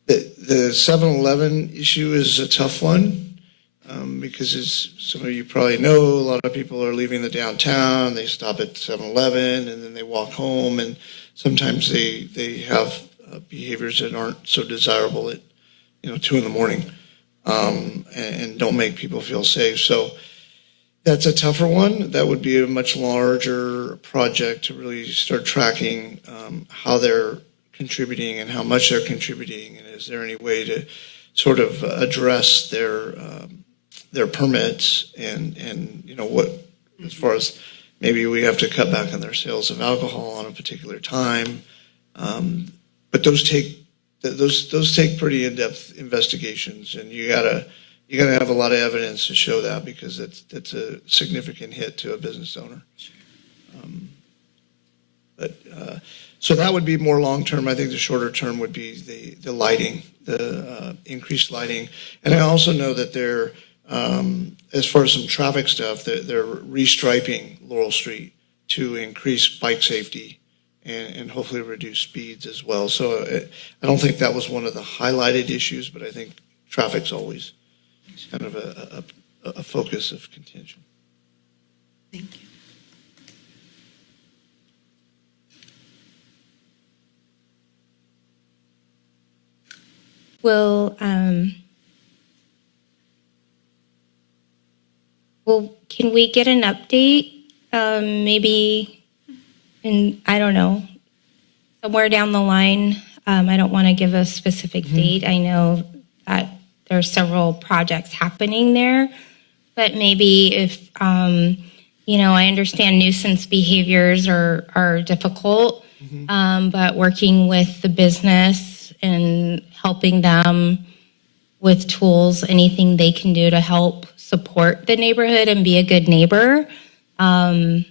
The 7-Eleven issue is a tough one. Because as some of you probably know, a lot of people are leaving the downtown, they stop at 7-Eleven, and then they walk home, and sometimes they have behaviors that aren't so desirable at 2 a.m. And don't make people feel safe. So that's a tougher one. That would be a much larger project to really start tracking how they're contributing and how much they're contributing, and is there any way to sort of address their permits and what, as far as maybe we have to cut back on their sales of alcohol on a particular time. But those take pretty in-depth investigations, and you gotta have a lot of evidence to show that, because that's a significant hit to a business owner. So that would be more long-term. I think the shorter term would be the lighting, the increased lighting. And I also know that they're, as far as some traffic stuff, they're restriping Laurel Street to increase bike safety and hopefully reduce speeds as well. So I don't think that was one of the highlighted issues, but I think traffic's always kind of a focus of contention. Thank you. Well, can we get an update? Maybe I don't know, somewhere down the line. I don't want to give a specific date. I know that there are several projects happening there, but maybe if, I understand nuisance behaviors are difficult, but working with the business and helping them with tools, anything they can do to help support the neighborhood and be a good neighbor. I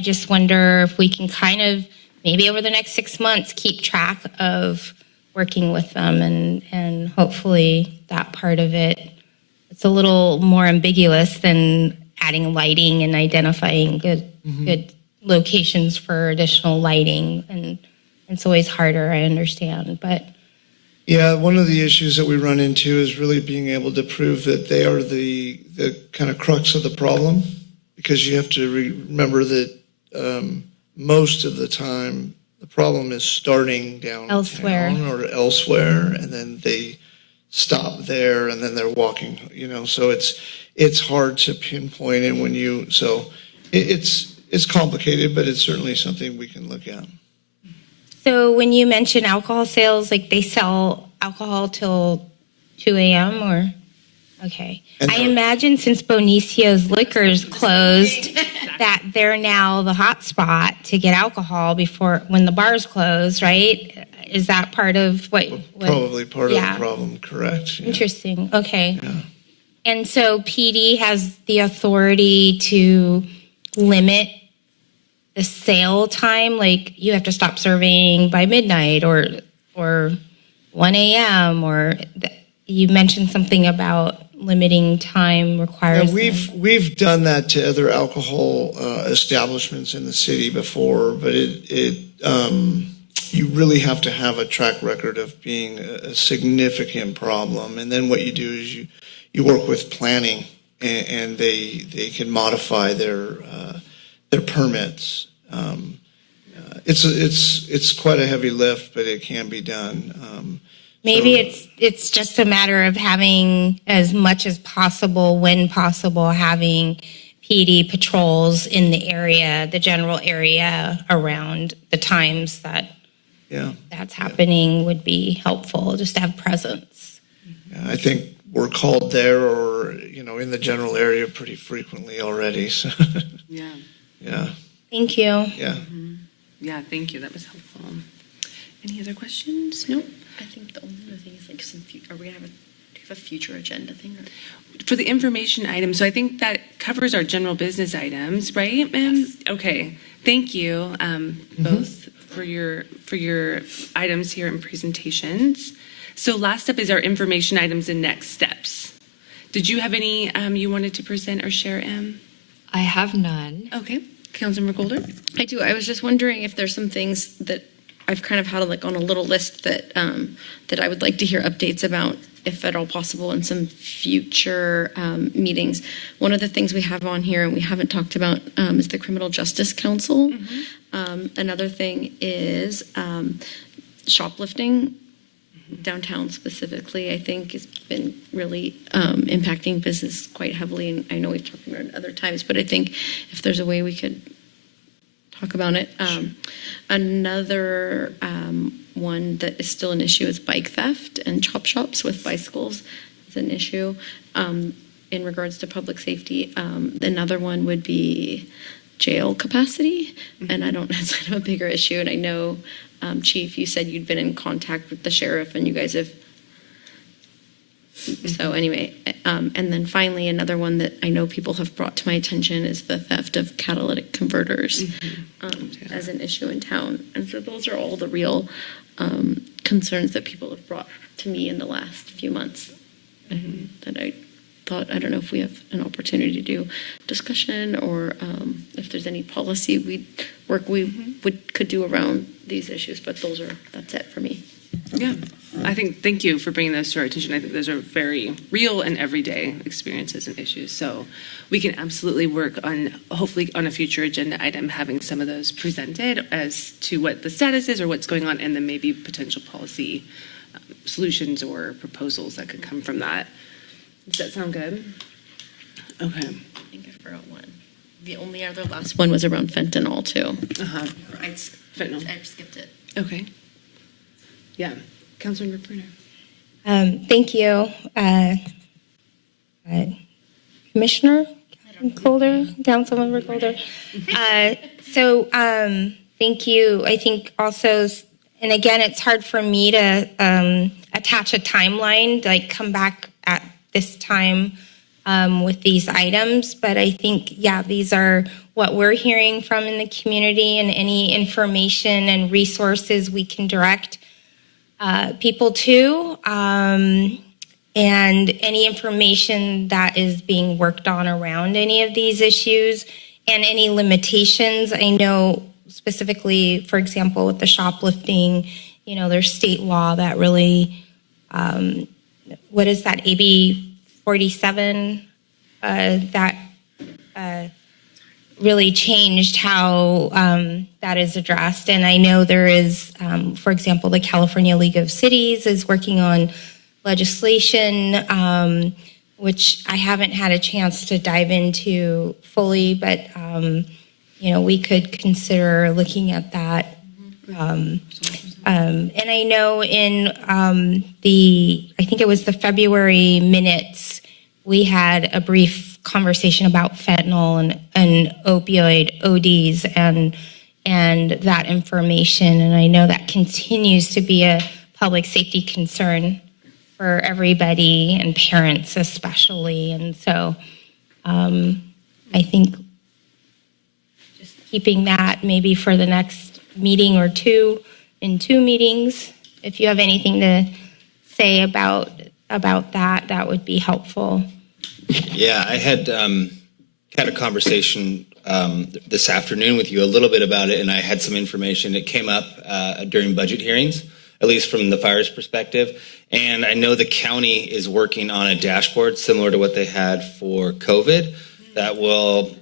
just wonder if we can kind of, maybe over the next 6 months, keep track of working with them, and hopefully that part of it, it's a little more ambiguous than adding lighting and identifying good locations for additional lighting, and it's always harder, I understand, but. Yeah, one of the issues that we run into is really being able to prove that they are the kind of crux of the problem, because you have to remember that most of the time the problem is starting downtown or elsewhere, and then they stop there, and then they're walking, so it's hard to pinpoint it when it's complicated, but it's certainly something we can look at. So when you mention alcohol sales, like they sell alcohol till 2 a.m. or? Okay. I imagine since Bonicio's Liquors closed, that they're now the hot spot to get alcohol when the bars close, right? Is that part of what Probably part of the problem, correct. Yeah. Interesting. Okay. Yeah. And so PD has the authority to limit the sale time, like you have to stop serving by midnight or 1 a.m. or you mentioned something about limiting time requires. Yeah, we've done that to other alcohol establishments in the city before, but you really have to have a track record of being a significant problem, and then what you do is you work with planning, and they can modify their permits. it's quite a heavy lift, but it can be done. Maybe So- it's just a matter of having as much as possible, when possible, having PD patrols in the area, the general area around the times that Yeah. that's happening would be helpful, just to have presence. Yeah, I think we're called there or, in the general area pretty frequently already. So, Yeah. yeah, Thank you. yeah. Yeah, thank you. That was helpful. Any other questions? Nope. I think the only other thing is like are we gonna do you have a future agenda thing? Or? For the information items, so I think that covers our general business items, right, ma'am? Yes. Okay. Thank you both for your items here and presentations. So last up is our information items and next steps. Did you have any you wanted to present or share, Em? I have none. Okay. Councilmember Golder? I do. I was just wondering if there's some things that I've kind of had like on a little list that that I would like to hear updates about, if at all possible, in some future meetings. One of the things we have on here and we haven't talked about is the Criminal Justice Council. Another thing is shoplifting downtown specifically. I think has been really impacting business quite heavily, and I know we've talked about it other times, but I think if there's a way we could talk about it. Another one that is still an issue is bike theft and chop shops with bicycles is an issue in regards to public safety. Another one would be jail capacity, and I don't know, it's kind of a bigger issue. And I know, Chief, you said you'd been in contact with the sheriff, and you guys have. So anyway, and then finally, another one that I know people have brought to my attention is the theft of catalytic converters as an issue in town. And so those are all the real concerns that people have brought to me in the last few months. That I thought, I don't know if we have an opportunity to do discussion or if there's any policy we could do around these issues, but that's it for me. Yeah, I think, thank you for bringing those to our attention. I think those are very real and everyday experiences and issues. So we can absolutely work on, hopefully on a future agenda item, having some of those presented as to what the status is or what's going on, and then maybe potential policy solutions or proposals that could come from that. Does that sound good? Okay. I think I forgot one. The only other last one was around fentanyl too. Fentanyl. I skipped it. Okay. Yeah. Councilmember Bruner. Thank you, Commissioner Golder, Councilmember Golder. Thank you. I think also, and again, it's hard for me to attach a timeline, like come back at this time with these items, but I think, yeah, these are what we're hearing from in the community, and any information and resources we can direct people to, and any information that is being worked on around any of these issues, and any limitations. I know specifically, for example, with the shoplifting, there's state law that really, what is that, AB 47, that really changed how that is addressed. And I know there is, for example, the California League of Cities is working on legislation, which I haven't had a chance to dive into fully, but, we could consider looking at that. And I know in I think it was the February minutes, we had a brief conversation about fentanyl and opioid ODs and that information. And I know that continues to be a public safety concern for everybody, and parents especially. And so I think just keeping that maybe for the next meeting or two meetings, if you have anything to say about that, that would be helpful. Yeah, I had a conversation this afternoon with you a little bit about it, and I had some information. It came up during budget hearings, at least from the fire's perspective. And I know the county is working on a dashboard similar to what they had for COVID that will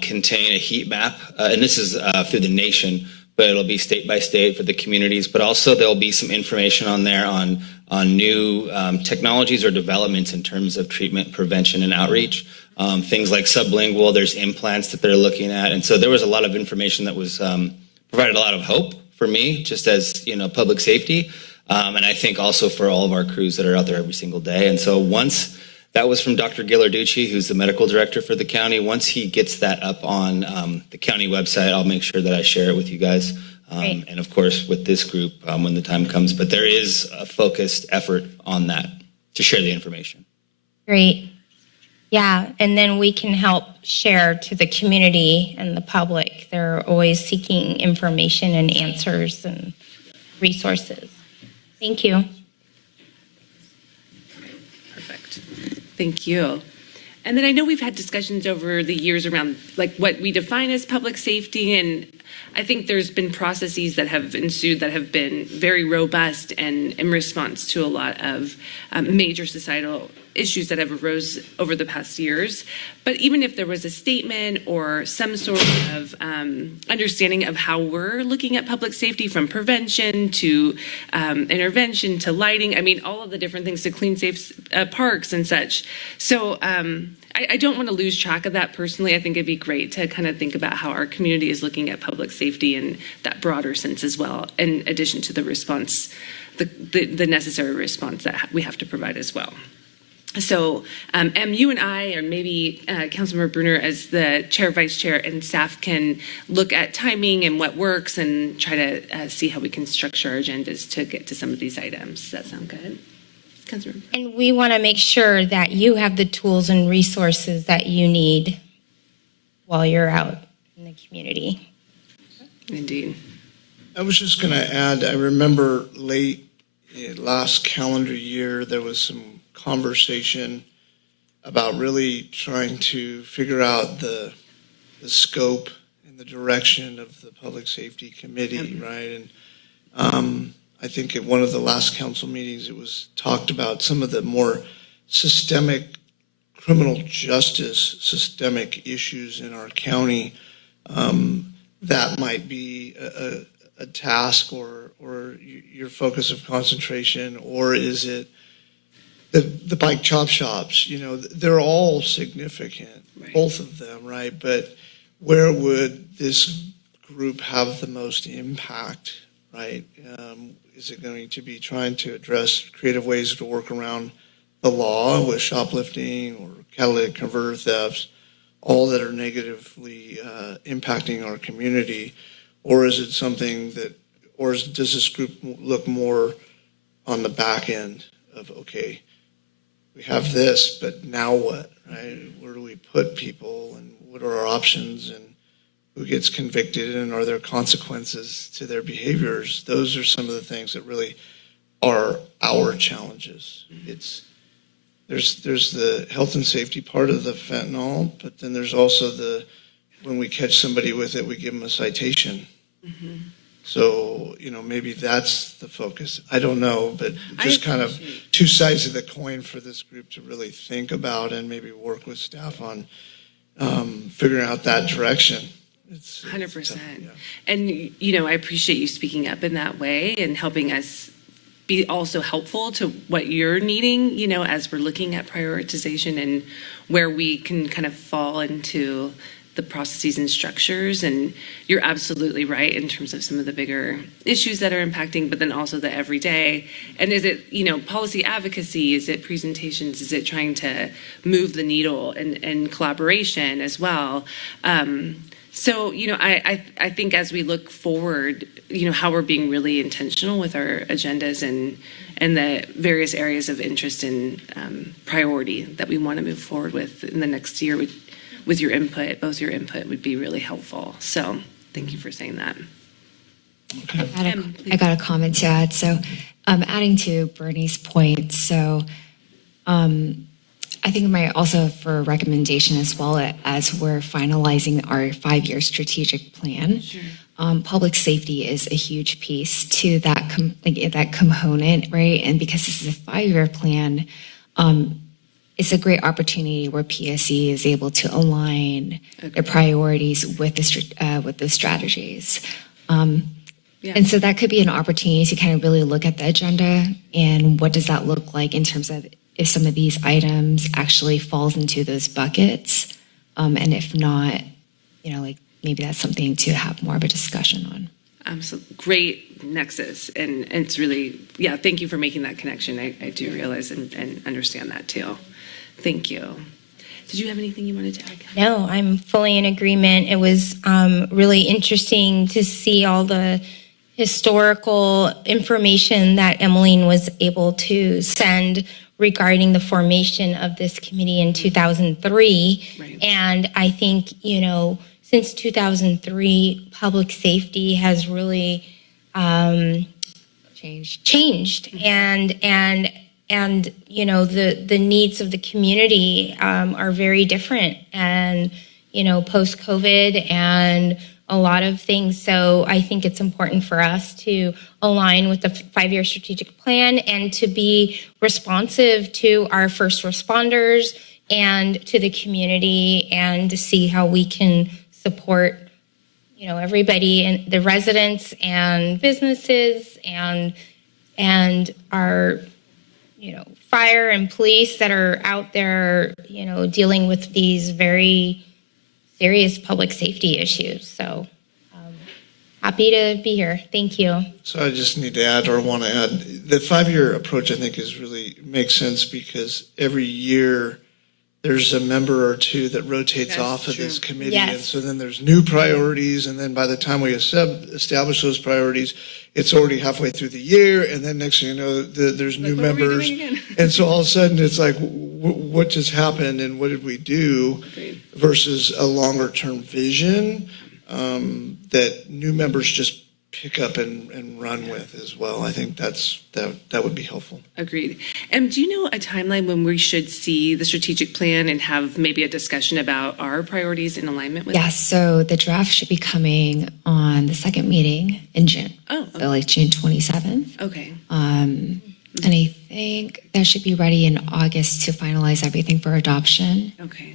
contain a heat map, and this is through the nation, but it'll be state by state for the communities. But also there'll be some information on there on new technologies or developments in terms of treatment, prevention, and outreach. Things like sublingual, there's implants that they're looking at. And so there was a lot of information that was provided a lot of hope for me, just as, public safety. And I think also for all of our crews that are out there every single day. And so once that was from Dr. Ghilarducci, who's the medical director for the county. Once he gets that up on the county website, I'll make sure that I share it with you guys. And of course, with this group when the time comes. But there is a focused effort on that to share the information. Great. Yeah, and then we can help share to the community and the public. They're always seeking information and answers and resources. Thank you. Perfect. Thank you. And then I know we've had discussions over the years around like what we define as public safety, and I think there's been processes that have ensued that have been very robust and in response to a lot of major societal issues that have arose over the past years. But even if there was a statement or some sort of understanding of how we're looking at public safety, from prevention to intervention to lighting, I mean, all of the different things to clean, safe parks and such. So I don't want to lose track of that personally. I think it'd be great to kind of think about how our community is looking at public safety in that broader sense as well, in addition to the response, the necessary response that we have to provide as well. So, you and I, or maybe Councilmember Brunner as the chair, vice chair, and staff can look at timing and what works and try to see how we can structure our agendas to get to some of these items. Does that sound good? Councilmember? And we want to make sure that you have the tools and resources that you need while you're out in the community. Indeed. I was just going to add, I remember late last calendar year, there was some conversation about really trying to figure out the scope and the direction of the Public Safety Committee, right? And I think at one of the last council meetings, it was talked about some of the more systemic criminal justice, systemic issues in our county. That might be a task or your focus of concentration, or is it the bike chop shops? They're all significant, right, both of them, right? But where would this group have the most impact, right? Is it going to be trying to address creative ways to work around the law with shoplifting or catalytic converter thefts, all that are negatively impacting our community? Or is it something does this group look more on the back end of, okay, we have this, but now what, right? Where do we put people, and what are our options, and who gets convicted, and are there consequences to their behaviors? Those are some of the things that really are our challenges. There's the health and safety part of the fentanyl, but then there's also when we catch somebody with it, we give them a citation. Mm-hmm. So, maybe that's the focus. I don't know, but just kind of two sides of the coin for this group to really think about and maybe work with staff on figuring out that direction. 100%. Yeah. And, I appreciate you speaking up in that way and helping us be also helpful to what you're needing, as we're looking at prioritization and where we can kind of fall into the processes and structures. And you're absolutely right in terms of some of the bigger issues that are impacting, but then also the everyday. And is it, policy advocacy? Is it presentations? Is it trying to move the needle and collaboration as well? So, I think as we look forward, how we're being really intentional with our agendas and the various areas of interest and priority that we want to move forward with in the next year with your input, both your input would be really helpful. So thank you for saying that. I got a comment to add. So adding to Bernie's point, so I think also for a recommendation as well, as we're finalizing our 5-year strategic plan, sure, public safety is a huge piece to that that component, right? And because this is a 5-year plan, it's a great opportunity where PSC is able to align their priorities with the strategies. Yeah. And so that could be an opportunity to kind of really look at the agenda and what does that look like in terms of if some of these items actually falls into those buckets. And if not, like maybe that's something to have more of a discussion on. So great nexus. And it's really, thank you for making that connection. I do realize and understand that too. Thank you. Did you have anything you wanted to add? No, I'm fully in agreement. It was really interesting to see all the historical information that Emmeline was able to send regarding the formation of this committee in 2003. Right. And I think, since 2003, public safety has really changed. And the needs of the community are very different, and post COVID and a lot of things. So I think it's important for us to align with the 5-year strategic plan and to be responsive to our first responders and to the community, and to see how we can support everybody, and the residents and businesses and our fire and police that are out there, dealing with these very serious public safety issues. So happy to be here. Thank you. So I just need to add, or want to add, the 5-year approach I think makes sense, because every year there's a member or two that rotates That's off of true. this committee. Yes. And so then there's new priorities. And then by the time we establish those priorities, it's already halfway through the year. And then next thing you know, there's new what are we members. doing again? And so all of a sudden it's like, what just happened and what did we do? Agreed. Versus a longer term vision that new members just pick up and run with as well. I think that would be helpful. Agreed. And do you know a timeline when we should see the strategic plan and have maybe a discussion about our priorities in alignment with Yes, so the draft should be coming on the second meeting in June. Oh, okay. So like June 27th. Okay. And I think that should be ready in August to finalize everything for adoption. Okay.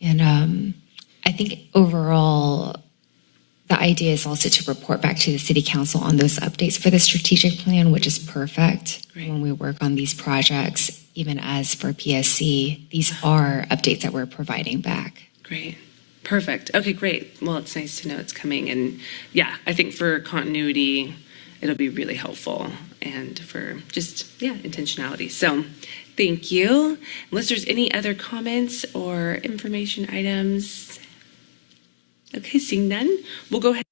And I think overall, the idea is also to report back to the city council on those updates for the strategic plan, which is perfect. Great. When we work on these projects, even as for PSC, these are updates that we're providing back. Great. Perfect. Okay, great. Well, it's nice to know it's coming. And I think for continuity, it'll be really helpful, and for just, intentionality. So thank you. Unless there's any other comments or information items. Okay, seeing none, we'll go ahead.